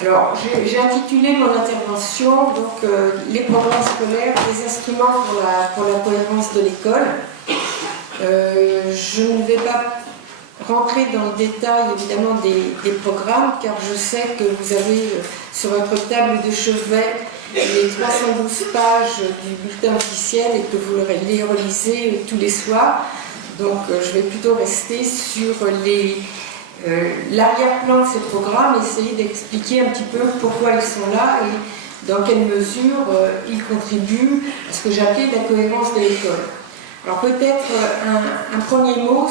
Alors, j'ai intitulé mon intervention donc, les programmes scolaires, des instruments pour la cohérence de l'école. Je ne vais pas rentrer dans le détail évidemment des programmes, car je sais que vous avez sur votre table de chevet les 312 pages du bulletin officiel et que vous les relisez tous les soirs. Donc je vais plutôt rester sur l'arrière-plan de ces programmes, essayer d'expliquer un petit peu pourquoi ils sont là et dans quelle mesure ils contribuent à ce que j'appelle la cohérence de l'école. Alors peut-être un premier mot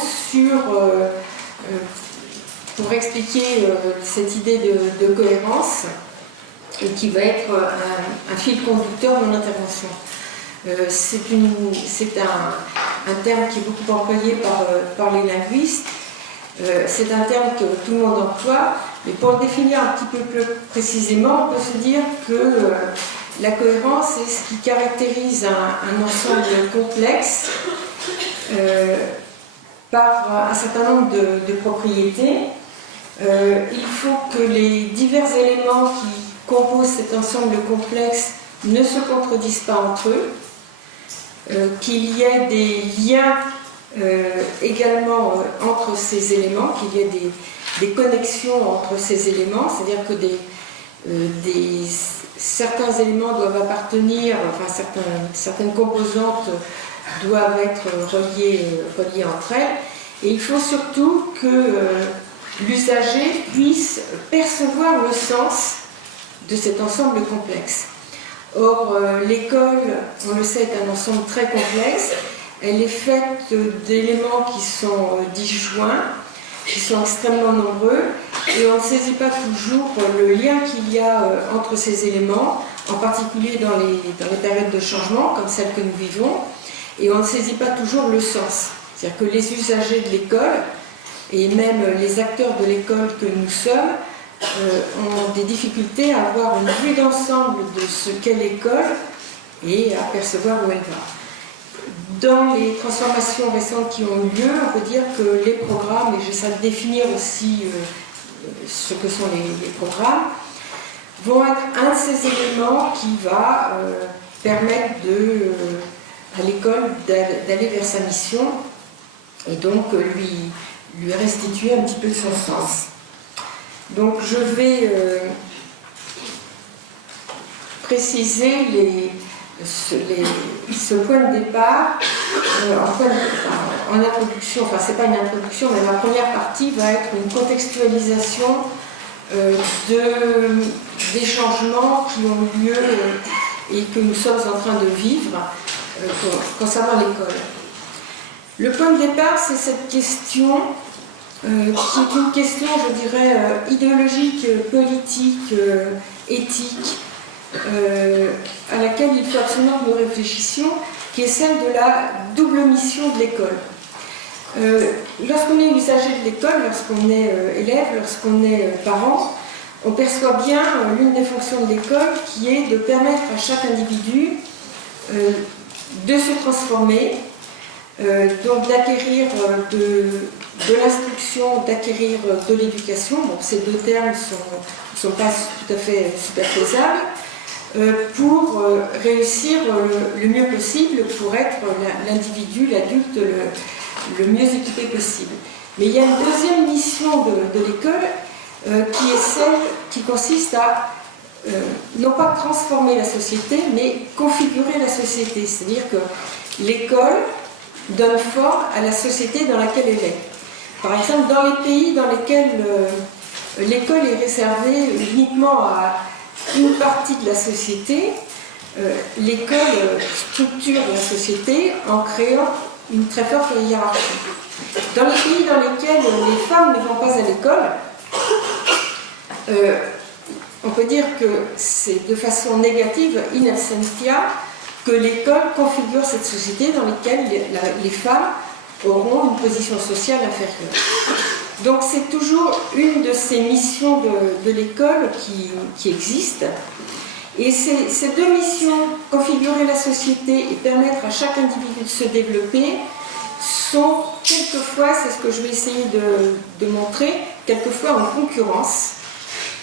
pour expliquer cette idée de cohérence qui va être un fil conducteur de mon intervention. C'est un terme qui est beaucoup employé par les linguistes. C'est un terme que tout le monde emploie, mais pour le définir un petit peu plus précisément, on peut se dire que la cohérence est ce qui caractérise un ensemble complexe par un certain nombre de propriétés. Il faut que les divers éléments qui composent cet ensemble complexe ne se contredisent pas entre eux, qu'il y ait des liens également entre ces éléments, qu'il y ait des connexions entre ces éléments, c'est-à-dire que certains éléments doivent appartenir, enfin certaines composantes doivent être reliées entre elles, et il faut surtout que l'usager puisse percevoir le sens de cet ensemble complexe. Or, l'école, on le sait, est un ensemble très complexe. Elle est faite d'éléments qui sont disjoints, qui sont extrêmement nombreux, et on ne saisit pas toujours le lien qu'il y a entre ces éléments, en particulier dans les périodes de changement, comme celle que nous vivons, et on ne saisit pas toujours le sens. C'est-à-dire que les usagers de l'école, et même les acteurs de l'école que nous sommes, ont des difficultés à avoir une vue d'ensemble de ce qu'est l'école et à percevoir où elle va. Dans les transformations récentes qui ont eu lieu, on peut dire que les programmes, et j'essaie de définir aussi ce que sont les programmes, vont être un de ces éléments qui va permettre à l'école d'aller vers sa mission et donc lui restituer un petit peu de son sens. Donc je vais préciser ce point de départ en introduction, enfin c'est pas une introduction, mais la première partie va être une contextualisation des changements qui ont lieu et que nous sommes en train de vivre concernant l'école. Le point de départ, c'est cette question qui est une question, je dirais, idéologique, politique, éthique, à laquelle il faut absolument que nous réfléchissions, qui est celle de la double mission de l'école. Lorsqu'on est usager de l'école, lorsqu'on est élève, lorsqu'on est parent, on perçoit bien l'une des fonctions de l'école qui est de permettre à chaque individu de se transformer, donc d'acquérir de l'instruction, d'acquérir de l'éducation. Bon, ces deux termes ne sont pas tout à fait superposables, pour réussir le mieux possible, pour être l'individu, l'adulte le mieux équipé possible. Mais il y a une deuxième mission de l'école qui est celle qui consiste à non pas transformer la société, mais configurer la société. C'est-à-dire que l'école donne forme à la société dans laquelle elle est. Par exemple, dans les pays dans lesquels l'école est réservée uniquement à une partie de la société, l'école structure la société en créant une très forte hiérarchie. Dans les pays dans lesquels les femmes ne vont pas à l'école, on peut dire que c'est de façon négative, in absentia, que l'école configure cette société dans laquelle les femmes auront une position sociale inférieure. Donc c'est toujours une de ces missions de l'école qui existe. Et ces deux missions, configurer la société et permettre à chaque individu de se développer, sont quelquefois, c'est ce que je vais essayer de montrer, quelquefois en concurrence.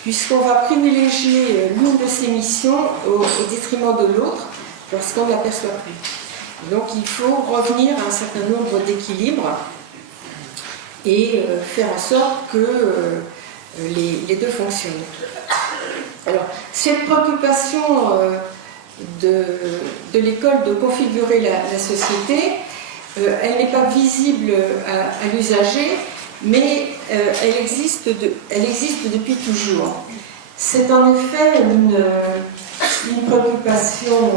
puisqu'on va privilégier l'une de ces missions au détriment de l'autre lorsqu'on ne l'aperçoit plus. Donc il faut revenir à un certain nombre d'équilibres et faire en sorte que les deux fonctionnent. Alors, cette préoccupation de l'école de configurer la société, elle n'est pas visible à l'usager, mais elle existe depuis toujours. C'est en effet une préoccupation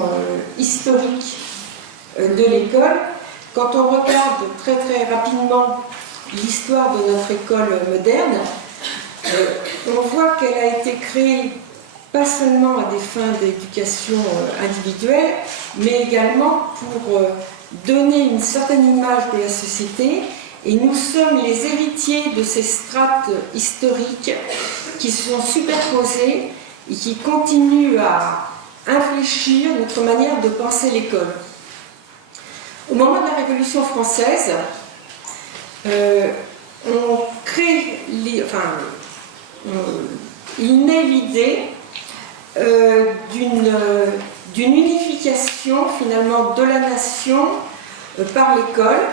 historique de l'école. Quand on regarde très très rapidement l'histoire de notre école moderne, on voit qu'elle a été créée pas seulement à des fins d'éducation individuelle, mais également pour donner une certaine image de la société. Et nous sommes les héritiers de ces strates historiques qui sont superposées et qui continuent à infléchir notre manière de penser l'école. Au moment de la Révolution française, on crée, il naît l'idée d'une unification finalement de la nation par l'école.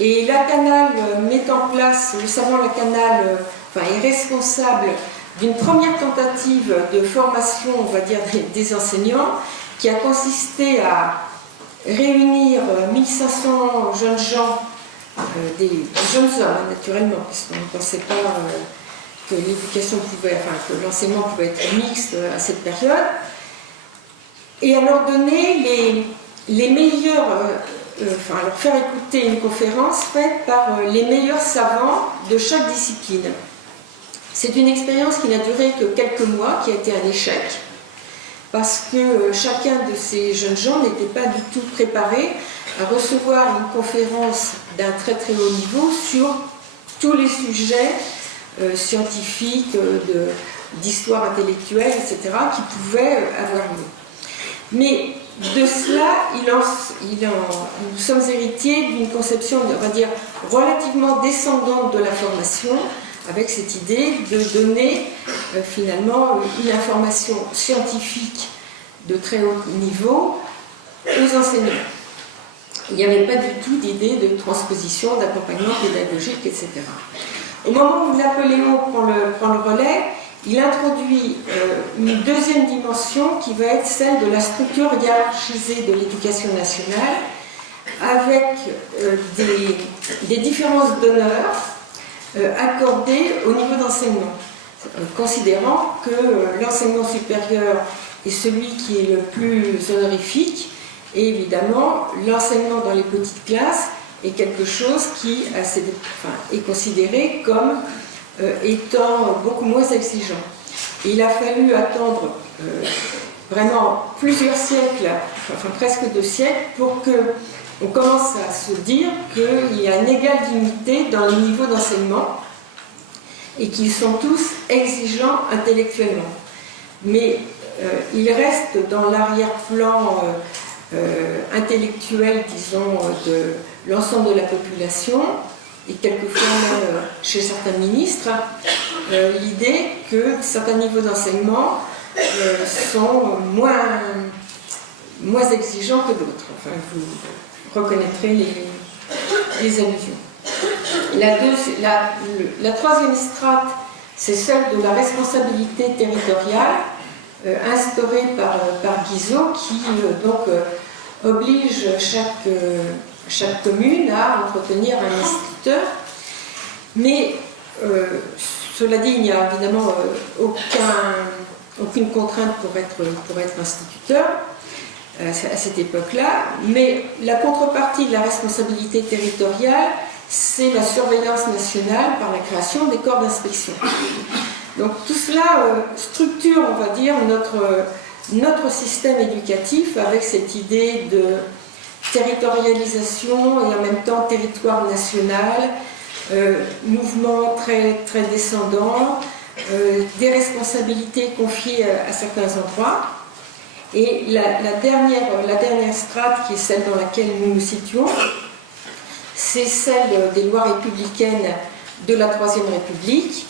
Et Lakanal met en place, le savant Lakanal est responsable d'une première tentative de formation, on va dire, des enseignants, qui a consisté à réunir 1500 jeunes gens, des jeunes hommes naturellement, parce qu'on ne pensait pas que l'éducation pouvait, que l'enseignement pouvait être mixte à cette période, et à leur donner les meilleurs, à leur faire écouter une conférence faite par les meilleurs savants de chaque discipline. C'est une expérience qui n'a duré que quelques mois, qui a été un échec, parce que chacun de ces jeunes gens n'était pas du tout préparé à recevoir une conférence d'un très très haut niveau sur tous les sujets scientifiques, d'histoire intellectuelle, etc., qui pouvaient avoir lieu. Mais de cela, nous sommes héritiers d'une conception, on va dire, relativement descendante de la formation, avec cette idée de donner finalement une information scientifique de très haut niveau aux enseignants. Il n'y avait pas du tout d'idée de transposition, d'accompagnement pédagogique, etc. Au moment où Napoléon prend le relais, il introduit une deuxième dimension qui va être celle de la structure hiérarchisée de l'éducation nationale, avec des différences d'honneur accordées au niveau d'enseignement, considérant que l'enseignement supérieur est celui qui est le plus honorifique, et évidemment l'enseignement dans les petites classes est quelque chose qui est considéré comme étant beaucoup moins exigeant. Et il a fallu attendre vraiment plusieurs siècles, presque 2 siècles, pour qu'on commence à se dire qu'il y a une égale dignité dans les niveaux d'enseignement et qu'ils sont tous exigeants intellectuellement. Mais il reste dans l'arrière-plan intellectuel, disons, de l'ensemble de la population, et quelquefois même chez certains ministres, l'idée que certains niveaux d'enseignement sont moins exigeants que d'autres. Enfin, vous reconnaîtrez les allusions. La troisième strate, c'est celle de la responsabilité territoriale instaurée par Guizot, qui donc oblige chaque commune à entretenir un instituteur. Mais cela dit, il n'y a évidemment aucune contrainte pour être instituteur à cette époque-là, mais la contrepartie de la responsabilité territoriale, c'est la surveillance nationale par la création des corps d'inspection. Donc tout cela structure, on va dire, notre système éducatif avec cette idée de territorialisation et en même temps territoire national, mouvement très, très descendant, des responsabilités confiées à certains endroits. Et la dernière strate, qui est celle dans laquelle nous nous situons, c'est celle des lois républicaines de la Troisième République,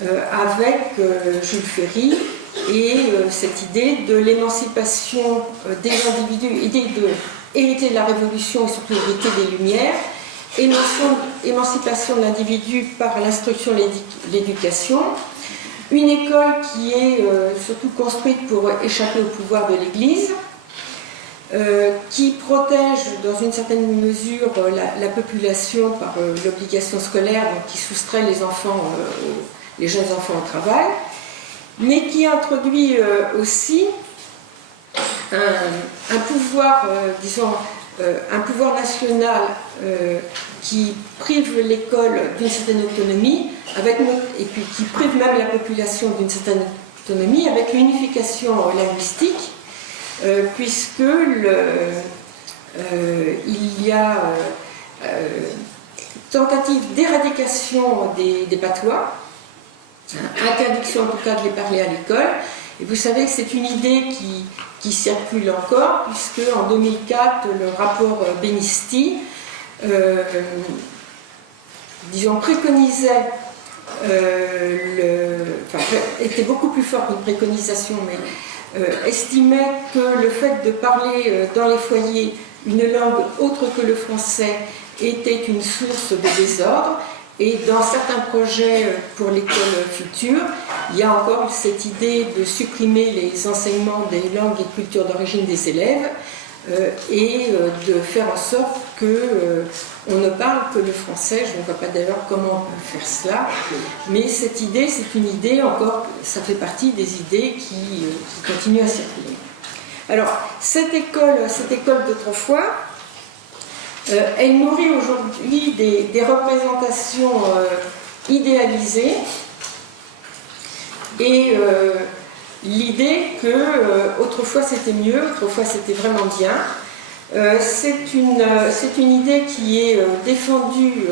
avec Jules Ferry et cette idée de l'émancipation des individus, idée de hériter de la Révolution et surtout hériter des Lumières, émancipation de l'individu par l'instruction et l'éducation, une école qui est surtout construite pour échapper au pouvoir de l'Église, qui protège dans une certaine mesure la population par l'obligation scolaire, donc qui soustrait les jeunes enfants au travail, mais qui introduit aussi un pouvoir, disons, un pouvoir national qui prive l'école d'une certaine autonomie, et puis qui prive même la population d'une certaine autonomie, avec l'unification linguistique, puisque il y a tentative d'éradication des patois, interdiction en tout cas de les parler à l'école. Et vous savez que c'est une idée qui circule encore, puisque en 2004, le rapport Benisti, disons, préconisait, était beaucoup plus fort qu'une préconisation, mais estimait que le fait de parler dans les foyers une langue autre que le français était une source de désordre. Et dans certains projets pour l'école future, il y a encore cette idée de supprimer les enseignements des langues et cultures d'origine des élèves et de faire en sorte qu'on ne parle que le français. Je ne vois pas d'ailleurs comment on peut faire cela, mais cette idée, c'est une idée encore, ça fait partie des idées qui continuent à circuler. Alors, cette école d'autrefois, elle nourrit aujourd'hui des représentations idéalisées et l'idée que autrefois c'était mieux, autrefois c'était vraiment bien. C'est une idée qui est défendue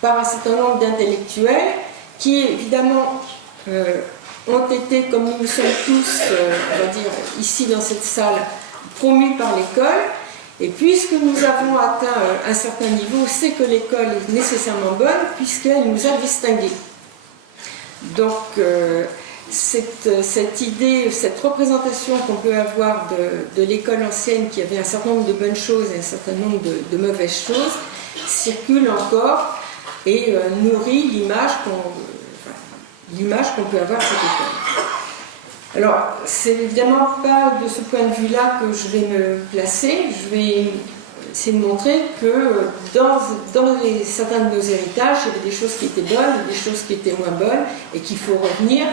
par un certain nombre d'intellectuels qui évidemment ont été, comme nous le sommes tous, on va dire, ici dans cette salle, promus par l'école. Et puisque nous avons atteint un certain niveau, c'est que l'école est nécessairement bonne, puisqu'elle nous a distingués. Donc, cette idée, cette représentation qu'on peut avoir de l'école ancienne, qui avait un certain nombre de bonnes choses et un certain nombre de mauvaises choses, circule encore et nourrit l'image qu'on peut avoir de cette école. Alors, c'est évidemment pas de ce point de vue-là que je vais me placer. Je vais essayer de montrer que dans certains de nos héritages, il y avait des choses qui étaient bonnes, des choses qui étaient moins bonnes, et qu'il faut revenir,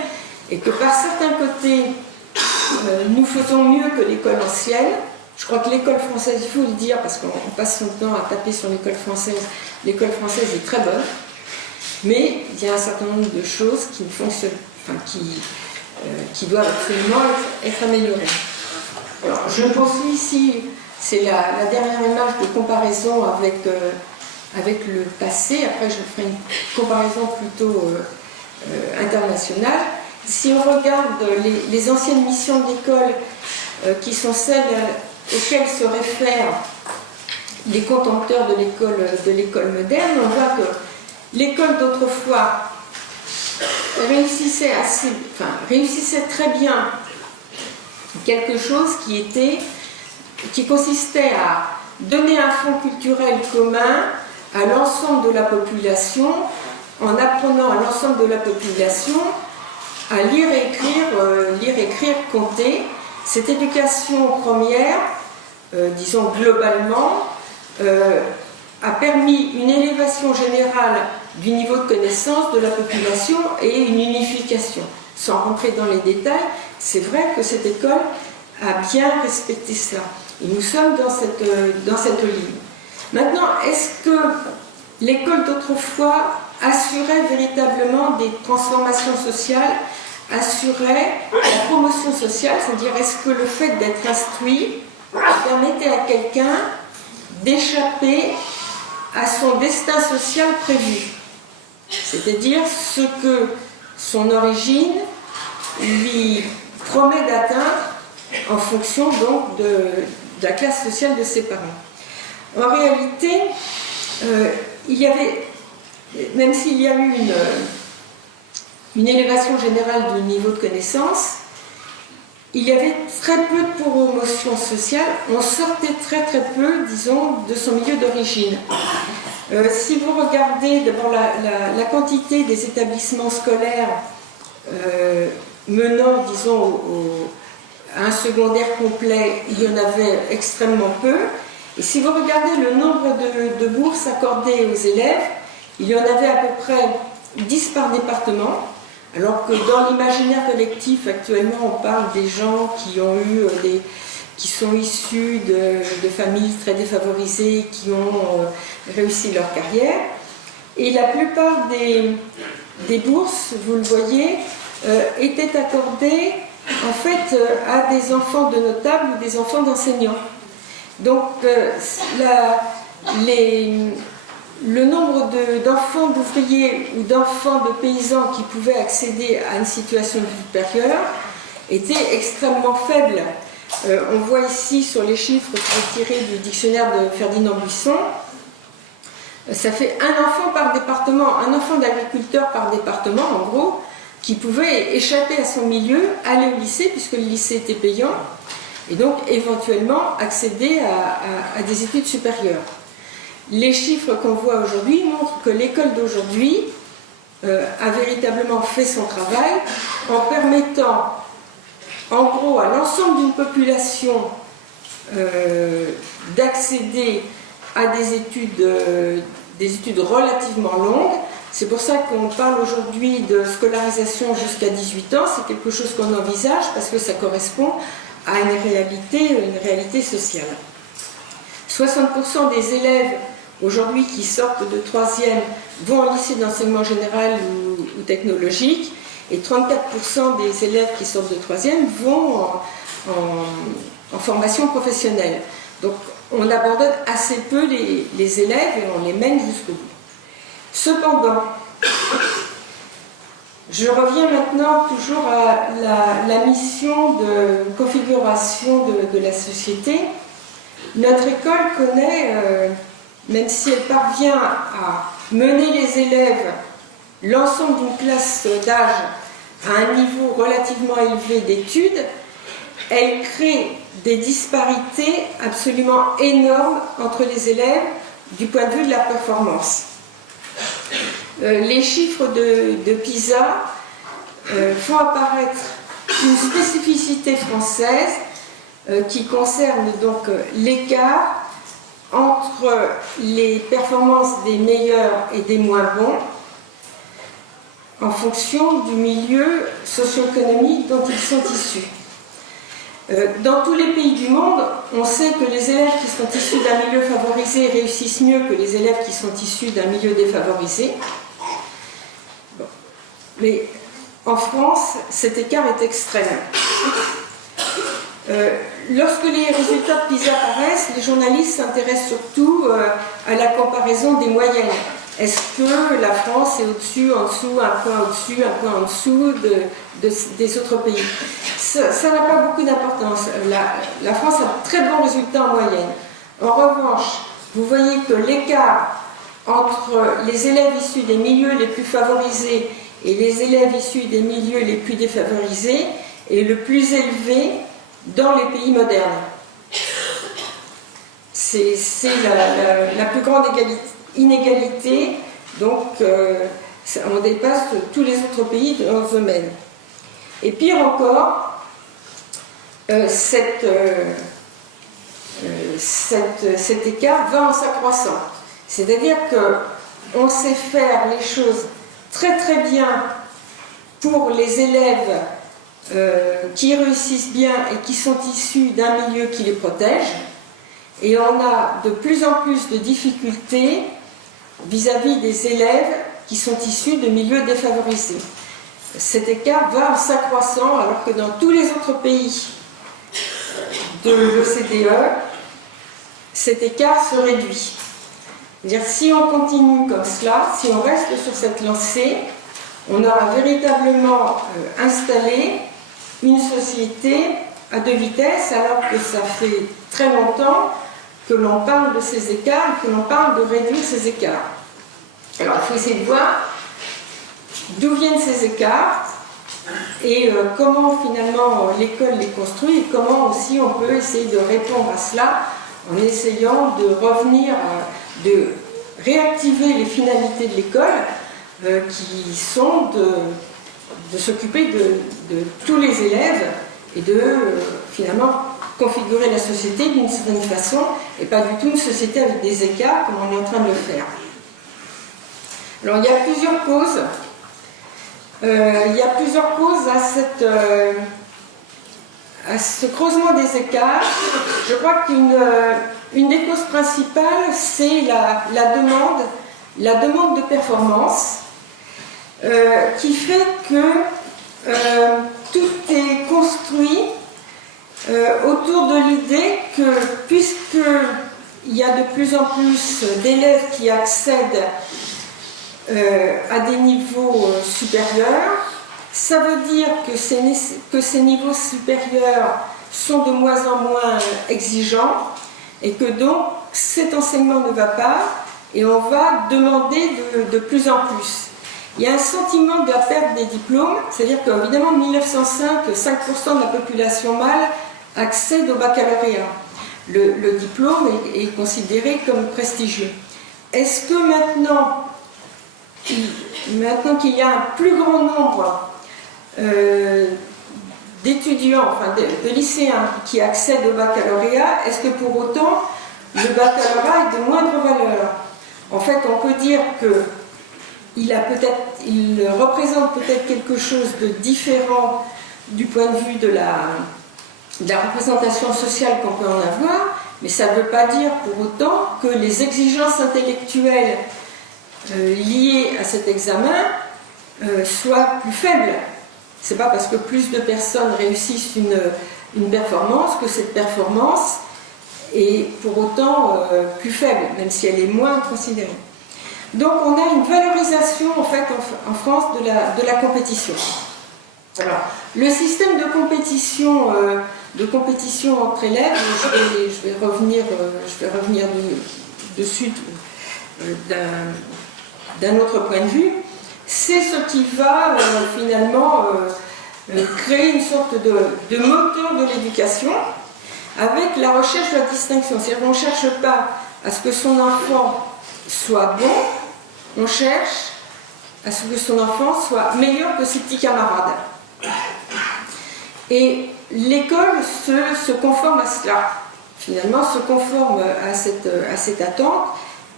et que par certains côtés, nous faisons mieux que l'école ancienne. Je crois que l'école française, il faut le dire, parce qu'on passe son temps à taper sur l'école française est très bonne, mais il y a un certain nombre de choses qui ne fonctionnent, qui doivent absolument être améliorées. Alors, je poursuis ici, c'est la dernière image de comparaison avec le passé. Après, je ferai une comparaison plutôt internationale. Si on regarde les anciennes missions de l'école, qui sont celles auxquelles se réfèrent les contempteurs de l'école moderne, on voit que l'école d'autrefois réussissait très bien quelque chose qui consistait à donner un fonds culturel commun à l'ensemble de la population, en apprenant à l'ensemble de la population à lire, écrire, compter. Cette éducation première, disons globalement, a permis une élévation générale du niveau de connaissance de la population et une unification. Sans rentrer dans les détails, c'est vrai que cette école a bien respecté cela. Et nous sommes dans cette ligne. Maintenant, est-ce que l'école d'autrefois assurait véritablement des transformations sociales, assurait la promotion sociale, c'est-à-dire est-ce que le fait d'être instruit permettait à quelqu'un d'échapper à son destin social prévu, c'est-à-dire ce que son origine lui promet d'atteindre en fonction donc de la classe sociale de ses parents. En réalité, il y avait, même s'il y a eu une élévation générale du niveau de connaissance. Il y avait très peu de promotion sociale, on sortait très peu, disons, de son milieu d'origine. Si vous regardez d'abord la quantité des établissements scolaires menant, disons, à un secondaire complet, il y en avait extrêmement peu. Et si vous regardez le nombre de bourses accordées aux élèves, il y en avait à peu près 10 par département, alors que dans l'imaginaire collectif, actuellement, on parle des gens qui sont issus de familles très défavorisées, qui ont réussi leur carrière. Et la plupart des bourses, vous le voyez, étaient accordées en fait à des enfants de notables ou des enfants d'enseignants. Donc le nombre d'enfants d'ouvriers ou d'enfants de paysans qui pouvaient accéder à une situation supérieure était extrêmement faible. On voit ici sur les chiffres tirés du dictionnaire de Ferdinand Buisson, ça fait un enfant par département, un enfant d'agriculteur par département en gros, qui pouvait échapper à son milieu, aller au lycée puisque le lycée était payant, et donc éventuellement accéder à des études supérieures. Les chiffres qu'on voit aujourd'hui montrent que l'école d'aujourd'hui a véritablement fait son travail en permettant en gros à l'ensemble d'une population d'accéder à des études relativement longues. C'est pour ça qu'on parle aujourd'hui de scolarisation jusqu'à 18 ans, c'est quelque chose qu'on envisage parce que ça correspond à une réalité sociale. 60% des élèves aujourd'hui qui sortent de 3e vont en lycée d'enseignement général ou technologique, et 34% des élèves qui sortent de 3e vont en formation professionnelle. Donc on abandonne assez peu les élèves et on les mène jusqu'au bout. Cependant, je reviens maintenant toujours à la mission de configuration de la société. Notre école connaît, même si elle parvient à mener les élèves, l'ensemble d'une classe d'âge à un niveau relativement élevé d'études, elle crée des disparités absolument énormes entre les élèves du point de vue de la performance. Les chiffres de PISA font apparaître une spécificité française qui concerne donc l'écart entre les performances des meilleurs et des moins bons en fonction du milieu socio-économique dont ils sont issus. Dans tous les pays du monde, on sait que les élèves qui sont issus d'un milieu favorisé réussissent mieux que les élèves qui sont issus d'un milieu défavorisé. Bon. Mais en France, cet écart est extrême. Lorsque les résultats de PISA apparaissent, les journalistes s'intéressent surtout à la comparaison des moyennes. Est-ce que la France est au-dessus, en dessous, un point au-dessus, un point en dessous des autres pays? Ça n'a pas beaucoup d'importance. La France a de très bons résultats en moyenne. En revanche, vous voyez que l'écart entre les élèves issus des milieux les plus favorisés et les élèves issus des milieux les plus défavorisés est le plus élevé dans les pays modernes. C'est la plus grande inégalité, donc on dépasse tous les autres pays dans ce domaine. Et pire encore, cet écart va en s'accroissant. C'est-à-dire qu'on sait faire les choses très bien pour les élèves qui réussissent bien et qui sont issus d'un milieu qui les protège, et on a de plus en plus de difficultés vis-à-vis des élèves qui sont issus de milieux défavorisés. Cet écart va en s'accroissant alors que dans tous les autres pays de l'OCDE, cet écart se réduit. C'est-à-dire, si on continue comme cela, si on reste sur cette lancée, on aura véritablement installé une société à deux vitesses, alors que ça fait très longtemps que l'on parle de ces écarts et que l'on parle de réduire ces écarts. Alors, il faut essayer de voir d'où viennent ces écarts et comment finalement l'école les construit et comment aussi on peut essayer de répondre à cela en essayant de revenir, de réactiver les finalités de l'école qui sont de s'occuper de tous les élèves et de finalement configurer la société d'une certaine façon et pas du tout une société avec des écarts comme on est en train de le faire. Alors il y a plusieurs causes. À ce creusement des écarts. Je crois qu'une des causes principales, c'est la demande de performance qui fait que tout est construit autour de l'idée que puisqu'il y a de plus en plus d'élèves qui accèdent à des niveaux supérieurs, ça veut dire que ces niveaux supérieurs sont de moins en moins exigeants et que donc cet enseignement ne va pas et on va demander de plus en plus. Il y a un sentiment de la perte des diplômes, c'est-à-dire qu'évidemment en 1905, 5% de la population mâle accède au baccalauréat. Le diplôme est considéré comme prestigieux. Est-ce que maintenant qu'il y a un plus grand nombre d'étudiants, enfin de lycéens qui accèdent au baccalauréat, est-ce que pour autant le baccalauréat est de moindre valeur? En fait, on peut dire qu'il représente peut-être quelque chose de différent du point de vue de la représentation sociale qu'on peut en avoir, mais ça ne veut pas dire pour autant que les exigences intellectuelles liées à cet examen soient plus faibles. C'est pas parce que plus de personnes réussissent une performance que cette performance est pour autant plus faible, même si elle est moins considérée. Donc on a une valorisation en fait en France de la compétition. Alors, le système de compétition entre élèves, je vais revenir dessus d'un autre point de vue. C'est ce qui va finalement créer une sorte de moteur de l'éducation avec la recherche de la distinction. C'est-à-dire qu'on ne cherche pas à ce que son enfant soit bon, on cherche à ce que son enfant soit meilleur que ses petits camarades. Et l'école se conforme à cela, finalement se conforme à cette attente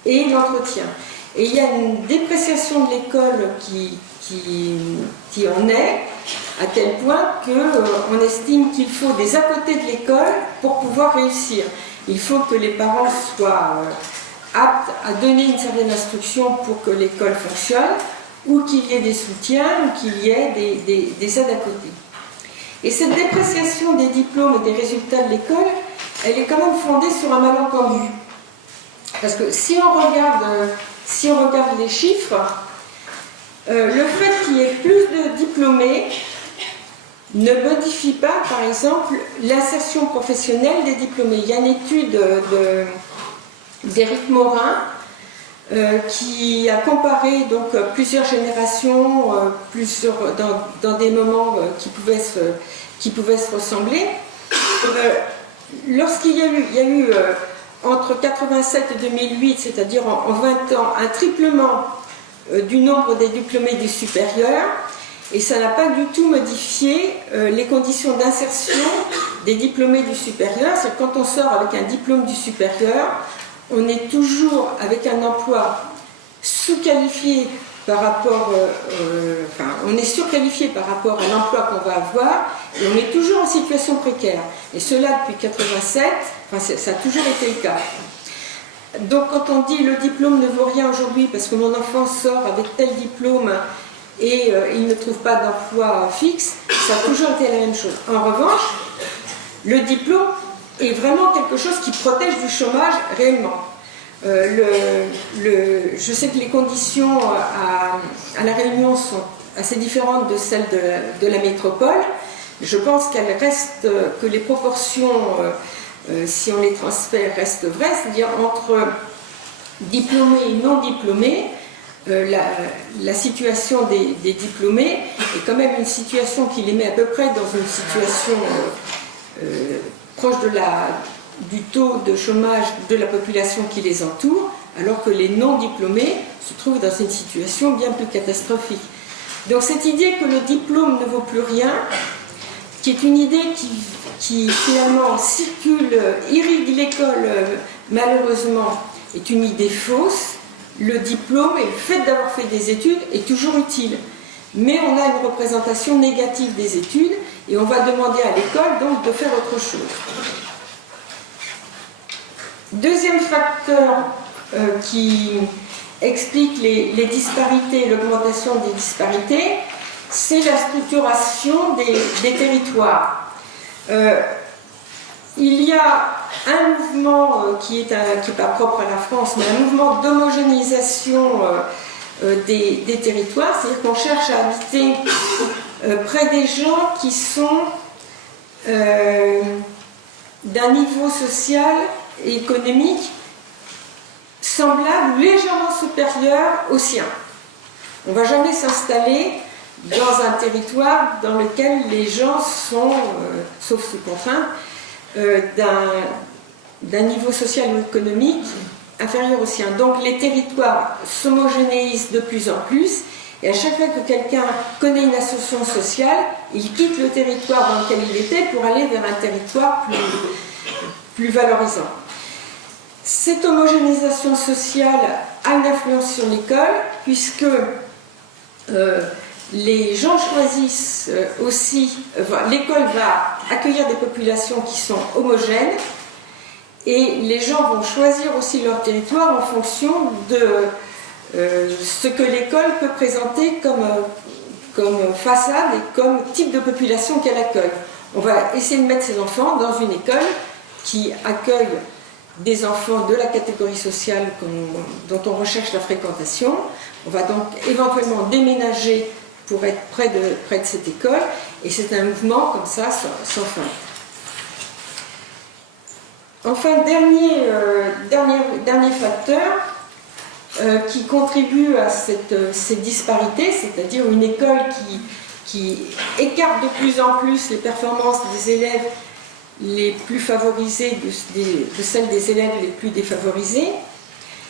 et l'entretient. Et il y a une dépréciation de l'école qui en est, à tel point qu'on estime qu'il faut des à côté de l'école pour pouvoir réussir. Il faut que les parents soient aptes à donner une certaine instruction pour que l'école fonctionne, ou qu'il y ait des soutiens, ou qu'il y ait des aides à côté. Et cette dépréciation des diplômes et des résultats de l'école, elle est quand même fondée sur un malentendu. Parce que si on regarde les chiffres, le fait qu'il y ait plus de diplômés ne modifie pas, par exemple, l'insertion professionnelle des diplômés. Il y a une étude d'Éric Morin qui a comparé donc plusieurs générations dans des moments qui pouvaient se ressembler. Lorsqu'il y a eu entre 87 et 2008, c'est-à-dire en 20 ans, un triplement du nombre des diplômés du supérieur, et ça n'a pas du tout modifié les conditions d'insertion des diplômés du supérieur. C'est que quand on sort avec un diplôme du supérieur, on est toujours avec un emploi sous-qualifié par rapport, on est surqualifié par rapport à l'emploi qu'on va avoir, et on est toujours en situation précaire. Et cela depuis 87, ça a toujours été le cas. Donc quand on dit le diplôme ne vaut rien aujourd'hui parce que mon enfant sort avec tel diplôme et il ne trouve pas d'emploi fixe, ça a toujours été la même chose. En revanche, le diplôme est vraiment quelque chose qui protège du chômage réellement. Je sais que les conditions à La Réunion sont assez différentes de celles de la métropole. Je pense que les proportions, si on les transfère, restent vraies, c'est-à-dire entre diplômés et non diplômés, la situation des diplômés est quand même une situation qui les met à peu près dans une situation proche du taux de chômage de la population qui les entoure, alors que les non-diplômés se trouvent dans une situation bien plus catastrophique. Donc cette idée que le diplôme ne vaut plus rien, qui est une idée qui finalement circule, irrigue l'école malheureusement, est une idée fausse. Le diplôme et le fait d'avoir fait des études est toujours utile. Mais on a une représentation négative des études et on va demander à l'école donc de faire autre chose. Deuxième facteur qui explique les disparités, l'augmentation des disparités, c'est la structuration des territoires. Il y a un mouvement qui est pas propre à la France, mais un mouvement d'homogénéisation des territoires, c'est-à-dire qu'on cherche à habiter près des gens qui sont d'un niveau social et économique semblable ou légèrement supérieur au sien. On ne va jamais s'installer dans un territoire dans lequel les gens sont, sauf sous contrainte, d'un niveau social ou économique inférieur au sien. Donc les territoires s'homogénéisent de plus en plus, et à chaque fois que quelqu'un connaît une ascension sociale, il quitte le territoire dans lequel il était pour aller vers un territoire plus valorisant. Cette homogénéisation sociale a une influence sur l'école, puisque les gens choisissent aussi, l'école va accueillir des populations qui sont homogènes, et les gens vont choisir aussi leur territoire en fonction de ce que l'école peut présenter comme façade et comme type de population qu'elle accueille. On va essayer de mettre ces enfants dans une école qui accueille des enfants de la catégorie sociale dont on recherche la fréquentation. On va donc éventuellement déménager pour être près de cette école, et c'est un mouvement comme ça sans fin. Enfin, dernier facteur qui contribue à ces disparités, c'est-à-dire une école qui écarte de plus en plus les performances des élèves les plus favorisés de celles des élèves les plus défavorisés,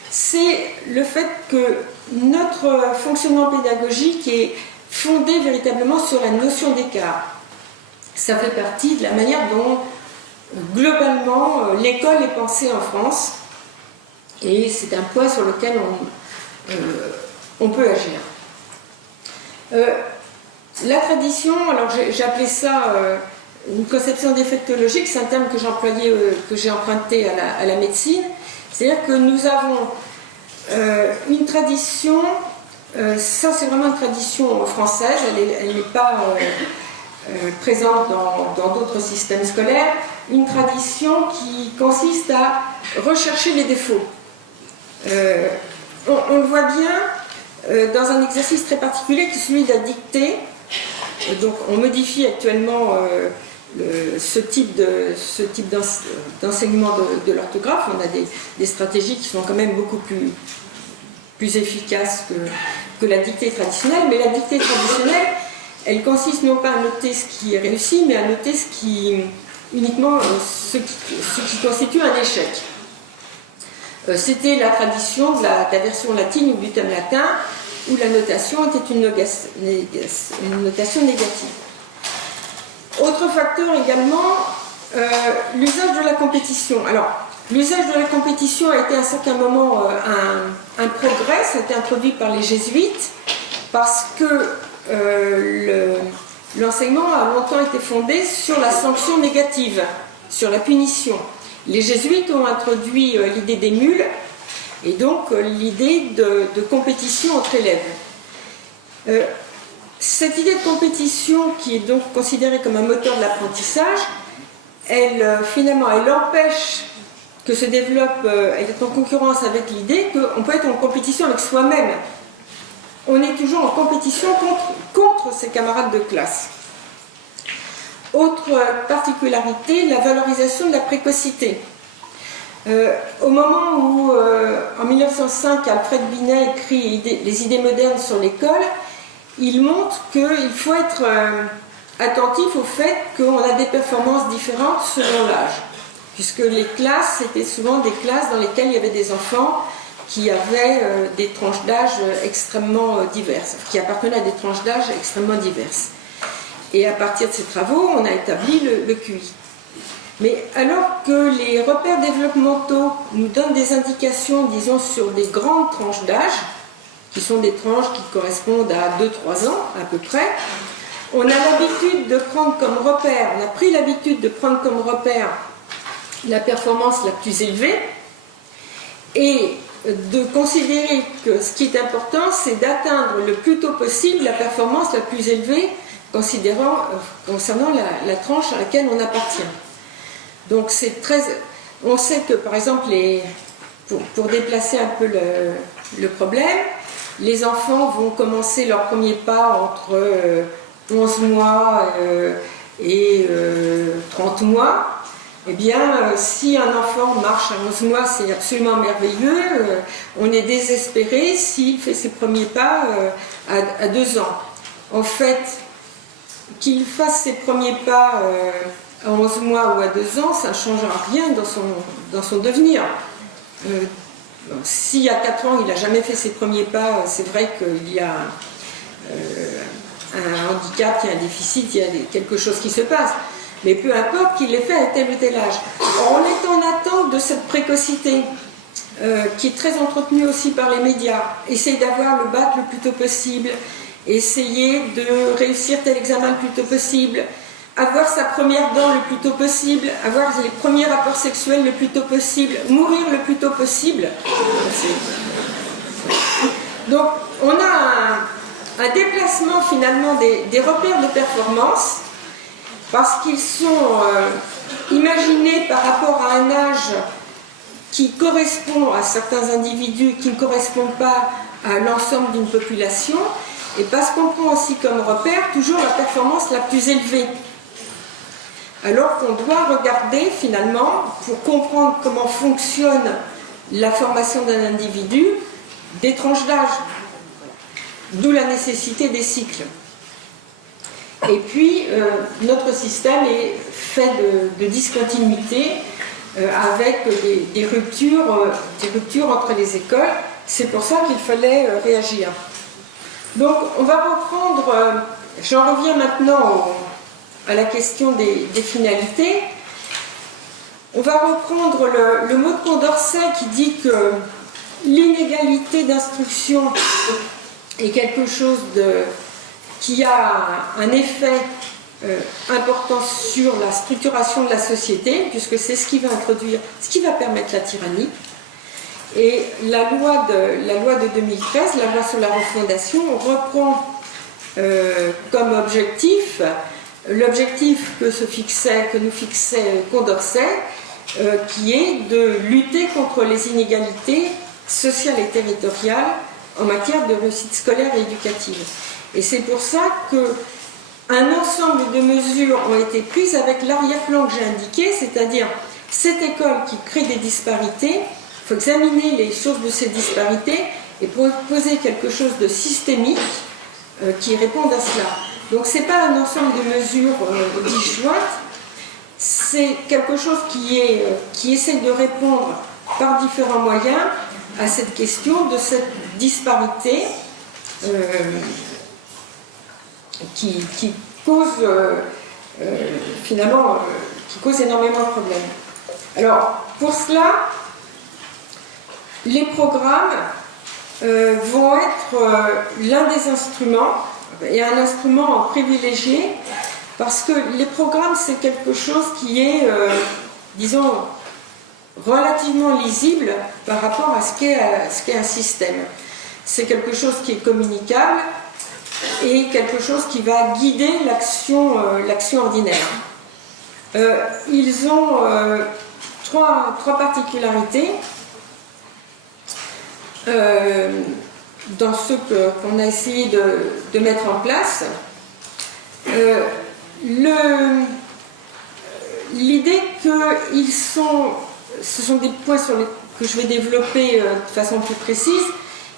c'est le fait que notre fonctionnement pédagogique est fondé véritablement sur la notion d'écart. Ça fait partie de la manière dont globalement l'école est pensée en France, et c'est un point sur lequel on peut agir. La tradition, alors j'ai appelé ça une conception défectologique, c'est un terme que j'ai emprunté à la médecine, c'est-à-dire que nous avons une tradition, ça c'est vraiment une tradition française, elle n'est pas présente dans d'autres systèmes scolaires, une tradition qui consiste à rechercher les défauts. On le voit bien dans un exercice très particulier qui est celui de la dictée. Donc on modifie actuellement ce type d'enseignement de l'orthographe. On a des stratégies qui sont quand même beaucoup plus efficaces que la dictée traditionnelle, mais la dictée traditionnelle, elle consiste non pas à noter ce qui est réussi, mais à noter uniquement ce qui constitue un échec. C'était la tradition de la version latine ou du thème latin, où la notation était une notation négative. Autre facteur également, l'usage de la compétition. Alors, l'usage de la compétition a été à un certain moment un progrès, ça a été introduit par les jésuites, parce que l'enseignement a longtemps été fondé sur la sanction négative, sur la punition. Les jésuites ont introduit l'idée des mules, et donc l'idée de compétition entre élèves. Cette idée de compétition, qui est donc considérée comme un moteur de l'apprentissage, finalement elle empêche que se développe, elle est en concurrence avec l'idée qu'on peut être en compétition avec soi-même. On est toujours en compétition contre ses camarades de classe. Autre particularité, la valorisation de la précocité. Au moment où, en 1905, Alfred Binet écrit Les idées modernes sur l'école, il montre qu'il faut être attentif au fait qu'on a des performances différentes selon l'âge, puisque les classes, c'était souvent des classes dans lesquelles il y avait des enfants qui avaient des tranches d'âge extrêmement diverses, qui appartenaient à des tranches d'âge extrêmement diverses. Et à partir de ces travaux, on a établi le QI. Mais alors que les repères développementaux nous donnent des indications, disons, sur des grandes tranches d'âge, qui sont des tranches qui correspondent à 2-3 ans à peu près, on a l'habitude de prendre comme repère, on a pris l'habitude de prendre comme repère la performance la plus élevée et de considérer que ce qui est important, c'est d'atteindre le plus tôt possible la performance la plus élevée concernant la tranche à laquelle on appartient. Donc c'est très... On sait que par exemple, pour déplacer un peu le problème, les enfants vont commencer leur premier pas entre 11 mois et 30 mois. Eh bien, si un enfant marche à 11 mois, c'est absolument merveilleux. On est désespéré s'il fait ses premiers pas à 2 ans. En fait, qu'il fasse ses premiers pas à 11 mois ou à 2 ans, ça ne changera rien dans son devenir. Si à 4 ans il n'a jamais fait ses premiers pas, c'est vrai qu'il y a un handicap, il y a un déficit, il y a quelque chose qui se passe. Mais peu importe qu'il l'ait fait à tel ou tel âge. On est en attente de cette précocité qui est très entretenue aussi par les médias. Essayer d'avoir le bac le plus tôt possible, essayer de réussir tel examen le plus tôt possible, avoir sa première dent le plus tôt possible, avoir les premiers rapports sexuels le plus tôt possible, mourir le plus tôt possible. Donc on a un déplacement finalement des repères de performance parce qu'ils sont imaginés par rapport à un âge qui correspond à certains individus, qui ne correspond pas à l'ensemble d'une population, et parce qu'on prend aussi comme repère toujours la performance la plus élevée. Alors qu'on doit regarder finalement, pour comprendre comment fonctionne la formation d'un individu, des tranches d'âge, d'où la nécessité des cycles. Et puis, notre système est fait de discontinuité avec des ruptures entre les écoles. C'est pour ça qu'il fallait réagir. Donc, on va reprendre, j'en reviens maintenant à la question des finalités. On va reprendre le mot de Condorcet qui dit que l'inégalité d'instruction est quelque chose qui a un effet important sur la structuration de la société, puisque c'est ce qui va introduire, ce qui va permettre la tyrannie. Et la loi de 2013, la loi sur la refondation, reprend comme objectif l'objectif que nous fixait Condorcet, qui est de lutter contre les inégalités sociales et territoriales en matière de réussite scolaire et éducative. Et c'est pour ça qu'un ensemble de mesures ont été prises avec l'arrière-plan que j'ai indiqué, c'est-à-dire cette école qui crée des disparités. Il faut examiner les sources de ces disparités et proposer quelque chose de systémique qui réponde à cela. Donc ce n'est pas un ensemble de mesures disjointes, c'est quelque chose qui essaie de répondre par différents moyens à cette question de cette disparité qui cause finalement qui cause énormément de problèmes. Alors pour cela, les programmes vont être l'un des instruments, et un instrument privilégié, parce que les programmes, c'est quelque chose qui est, disons, relativement lisible par rapport à ce qu'est un système. C'est quelque chose qui est communicable et quelque chose qui va guider l'action ordinaire. Ils ont trois particularités. Dans ce qu'on a essayé de mettre en place, l'idée qu'ils sont ce sont des points que je vais développer de façon plus précise.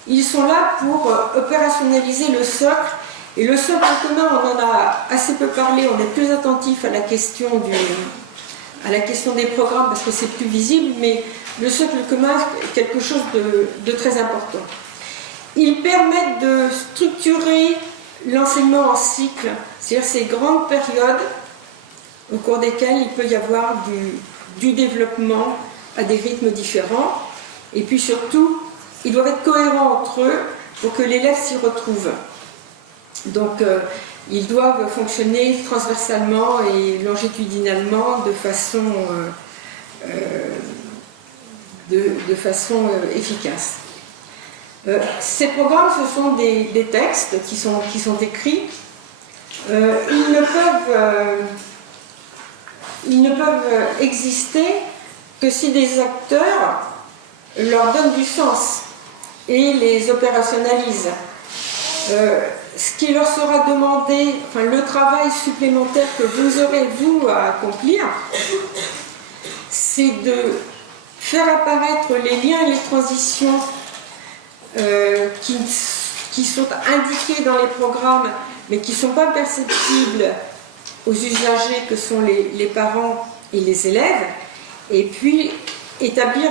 Ils sont là pour opérationnaliser le socle. Et le socle commun, on en a assez peu parlé, on est plus attentif à la question des programmes parce que c'est plus visible, mais le socle commun est quelque chose de très important. Ils permettent de structurer l'enseignement en cycle, c'est-à-dire ces grandes périodes au cours desquelles il peut y avoir du développement à des rythmes différents. Et puis surtout, ils doivent être cohérents entre eux pour que l'élève s'y retrouve. Donc, ils doivent fonctionner transversalement et longitudinalement de façon efficace. Ces programmes, ce sont des textes qui sont écrits. Ils ne peuvent exister que si des acteurs leur donnent du sens et les opérationnalisent. Ce qui leur sera demandé, enfin le travail supplémentaire que vous aurez, vous, à accomplir, c'est de faire apparaître les liens et les transitions qui sont indiqués dans les programmes, mais qui ne sont pas perceptibles aux usagers que sont les parents et les élèves, et puis établir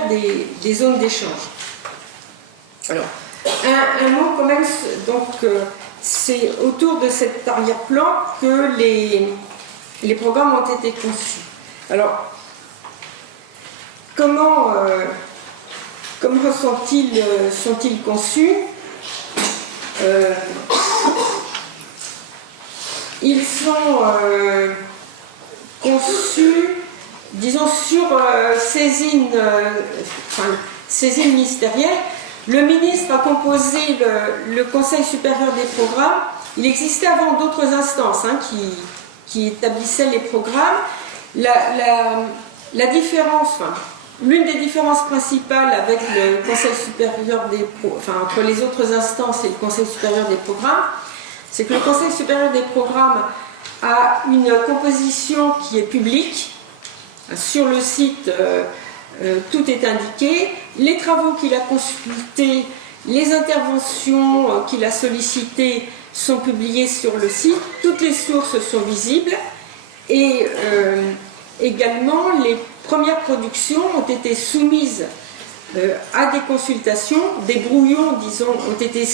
des zones d'échange. Alors, un mot quand même, donc c'est autour de cet arrière-plan que les programmes ont été conçus. Alors, comment sont-ils conçus? Ils sont conçus, disons, sur saisine ministérielle. Le ministre a composé le Conseil supérieur des programmes. Il existait avant d'autres instances qui établissaient les programmes. La différence, l'une des différences principales avec le Conseil supérieur entre les autres instances et le Conseil supérieur des programmes, c'est que le Conseil supérieur des programmes a une composition qui est publique. Sur le site, tout est indiqué. Les travaux qu'il a consultés, les interventions qu'il a sollicitées sont publiées sur le site. Toutes les sources sont visibles. Et également, les premières productions ont été soumises à des consultations. Des brouillons, disons, ont été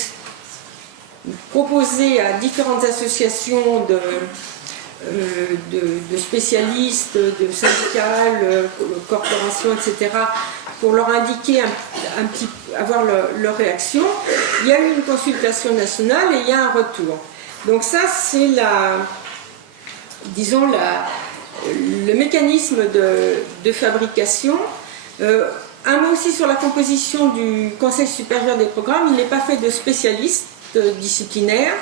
proposés à différentes associations de spécialistes, de syndicales, corporations, etc., pour leur indiquer avoir leur réaction. Il y a eu une consultation nationale et il y a un retour. Donc ça, c'est le mécanisme de fabrication. Un mot aussi sur la composition du Conseil supérieur des programmes. Il n'est pas fait de spécialistes disciplinaires.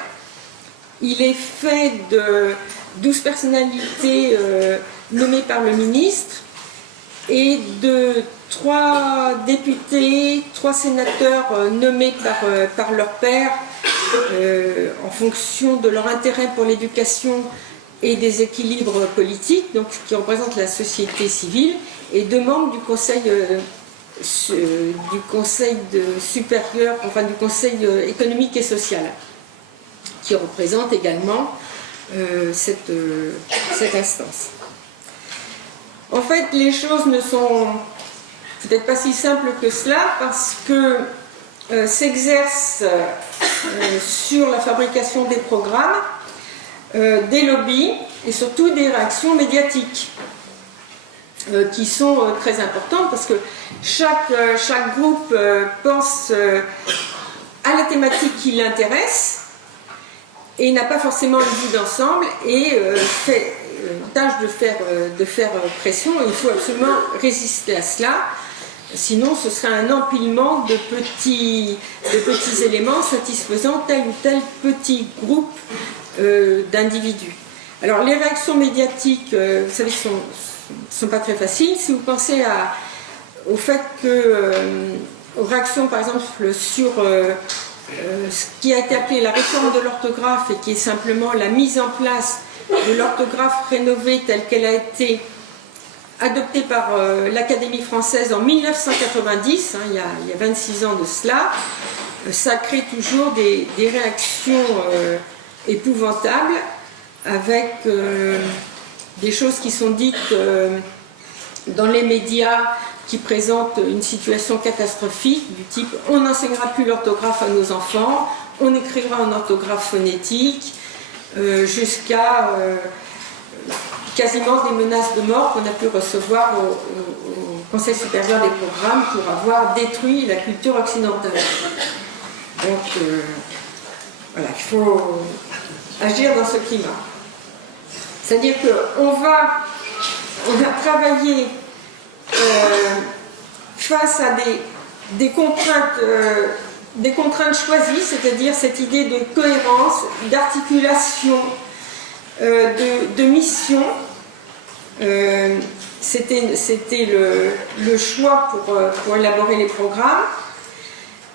Il est fait de 12 personnalités nommées par le ministre et de 3 députés, 3 sénateurs nommés par leur père en fonction de leur intérêt pour l'éducation et des équilibres politiques, donc qui représentent la société civile, et 2 membres du Conseil supérieur, enfin du Conseil économique et social, qui représente également cette instance. En fait, les choses ne sont peut-être pas si simples que cela, parce que s'exercent sur la fabrication des programmes des lobbies et surtout des réactions médiatiques qui sont très importantes, parce que chaque groupe pense à la thématique qui l'intéresse et n'a pas forcément une vue d'ensemble et tâche de faire pression. Il faut absolument résister à cela, sinon ce serait un empilement de petits éléments satisfaisant tel ou tel petit groupe d'individus. Alors les réactions médiatiques, vous savez, sont pas très faciles. Si vous pensez au fait que aux réactions par exemple sur ce qui a été appelé la réforme de l'orthographe et qui est simplement la mise en place de l'orthographe rénovée telle qu'elle a été adopté par l'Académie française en 1990, il y a 26 ans de cela. Ça crée toujours des réactions épouvantables, avec des choses qui sont dites dans les médias qui présentent une situation catastrophique du type « on n'enseignera plus l'orthographe à nos enfants, on écrira en orthographe phonétique », jusqu'à quasiment des menaces de mort qu'on a pu recevoir au Conseil supérieur des programmes pour avoir détruit la culture occidentale. Donc, voilà, il faut agir dans ce climat. C'est-à-dire qu'on a travaillé face à des contraintes choisies, c'est-à-dire cette idée de cohérence, d'articulation, de mission. C'était le choix pour élaborer les programmes.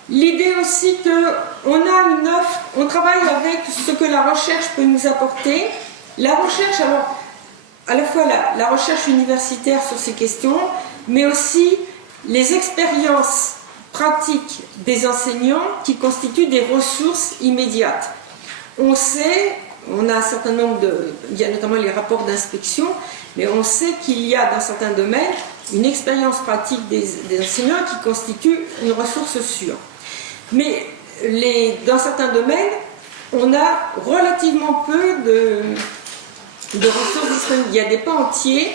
L'idée aussi qu'on a une offre, on travaille avec ce que la recherche peut nous apporter. La recherche, alors, à la fois la recherche universitaire sur ces questions, mais aussi les expériences pratiques des enseignants qui constituent des ressources immédiates. On sait, on a un certain nombre il y a notamment les rapports d'inspection, mais on sait qu'il y a dans certains domaines une expérience pratique des enseignants qui constitue une ressource sûre. Mais dans certains domaines, on a relativement peu de ressources disponibles. Il y a des pans entiers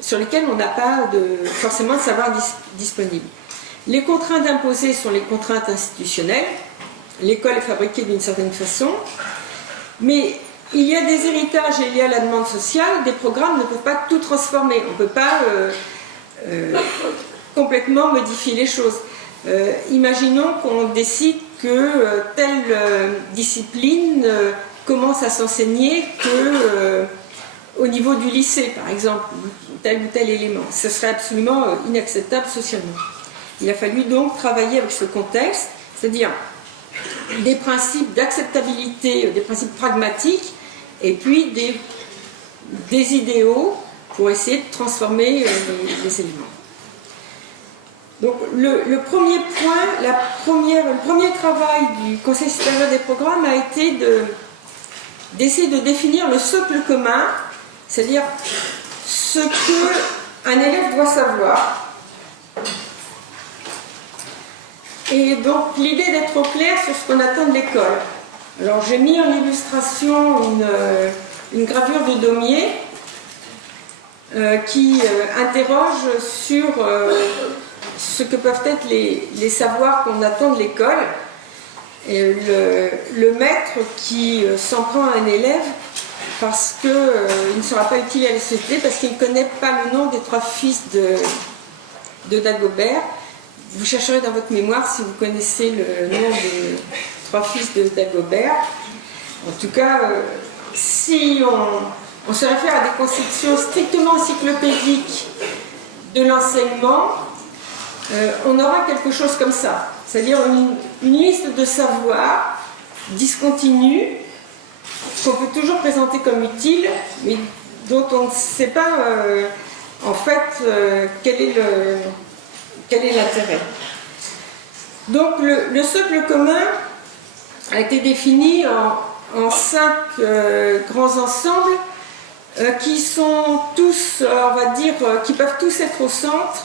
sur lesquels on n'a pas forcément de savoir disponible. Les contraintes imposées sont les contraintes institutionnelles. L'école est fabriquée d'une certaine façon, mais il y a des héritages et il y a la demande sociale. Des programmes ne peuvent pas tout transformer. On ne peut pas complètement modifier les choses. Imaginons qu'on décide que telle discipline commence à s'enseigner au niveau du lycée, par exemple, tel ou tel élément. Ce serait absolument inacceptable socialement. Il a fallu donc travailler avec ce contexte, c'est-à-dire des principes d'acceptabilité, des principes pragmatiques, et puis des idéaux pour essayer de transformer les éléments. Donc le premier point, le premier travail du Conseil supérieur des programmes a été d'essayer de définir le socle commun, c'est-à-dire ce qu'un élève doit savoir. Et donc l'idée d'être au clair sur ce qu'on attend de l'école. Alors j'ai mis en illustration une gravure de Daumier qui interroge sur ce que peuvent être les savoirs qu'on attend de l'école. Et le maître qui s'en prend à un élève parce qu'il ne sera pas utile à la société, parce qu'il ne connaît pas le nom des 3 fils de Dagobert. Vous chercherez dans votre mémoire si vous connaissez le nom des 3 fils de Dagobert. En tout cas, si on se réfère à des conceptions strictement encyclopédiques de l'enseignement, on aura quelque chose comme ça, c'est-à-dire une liste de savoirs discontinus qu'on peut toujours présenter comme utiles, mais dont on ne sait pas en fait quel est l'intérêt. Donc le socle commun a été défini en 5 grands ensembles qui sont tous, on va dire, qui peuvent tous être au centre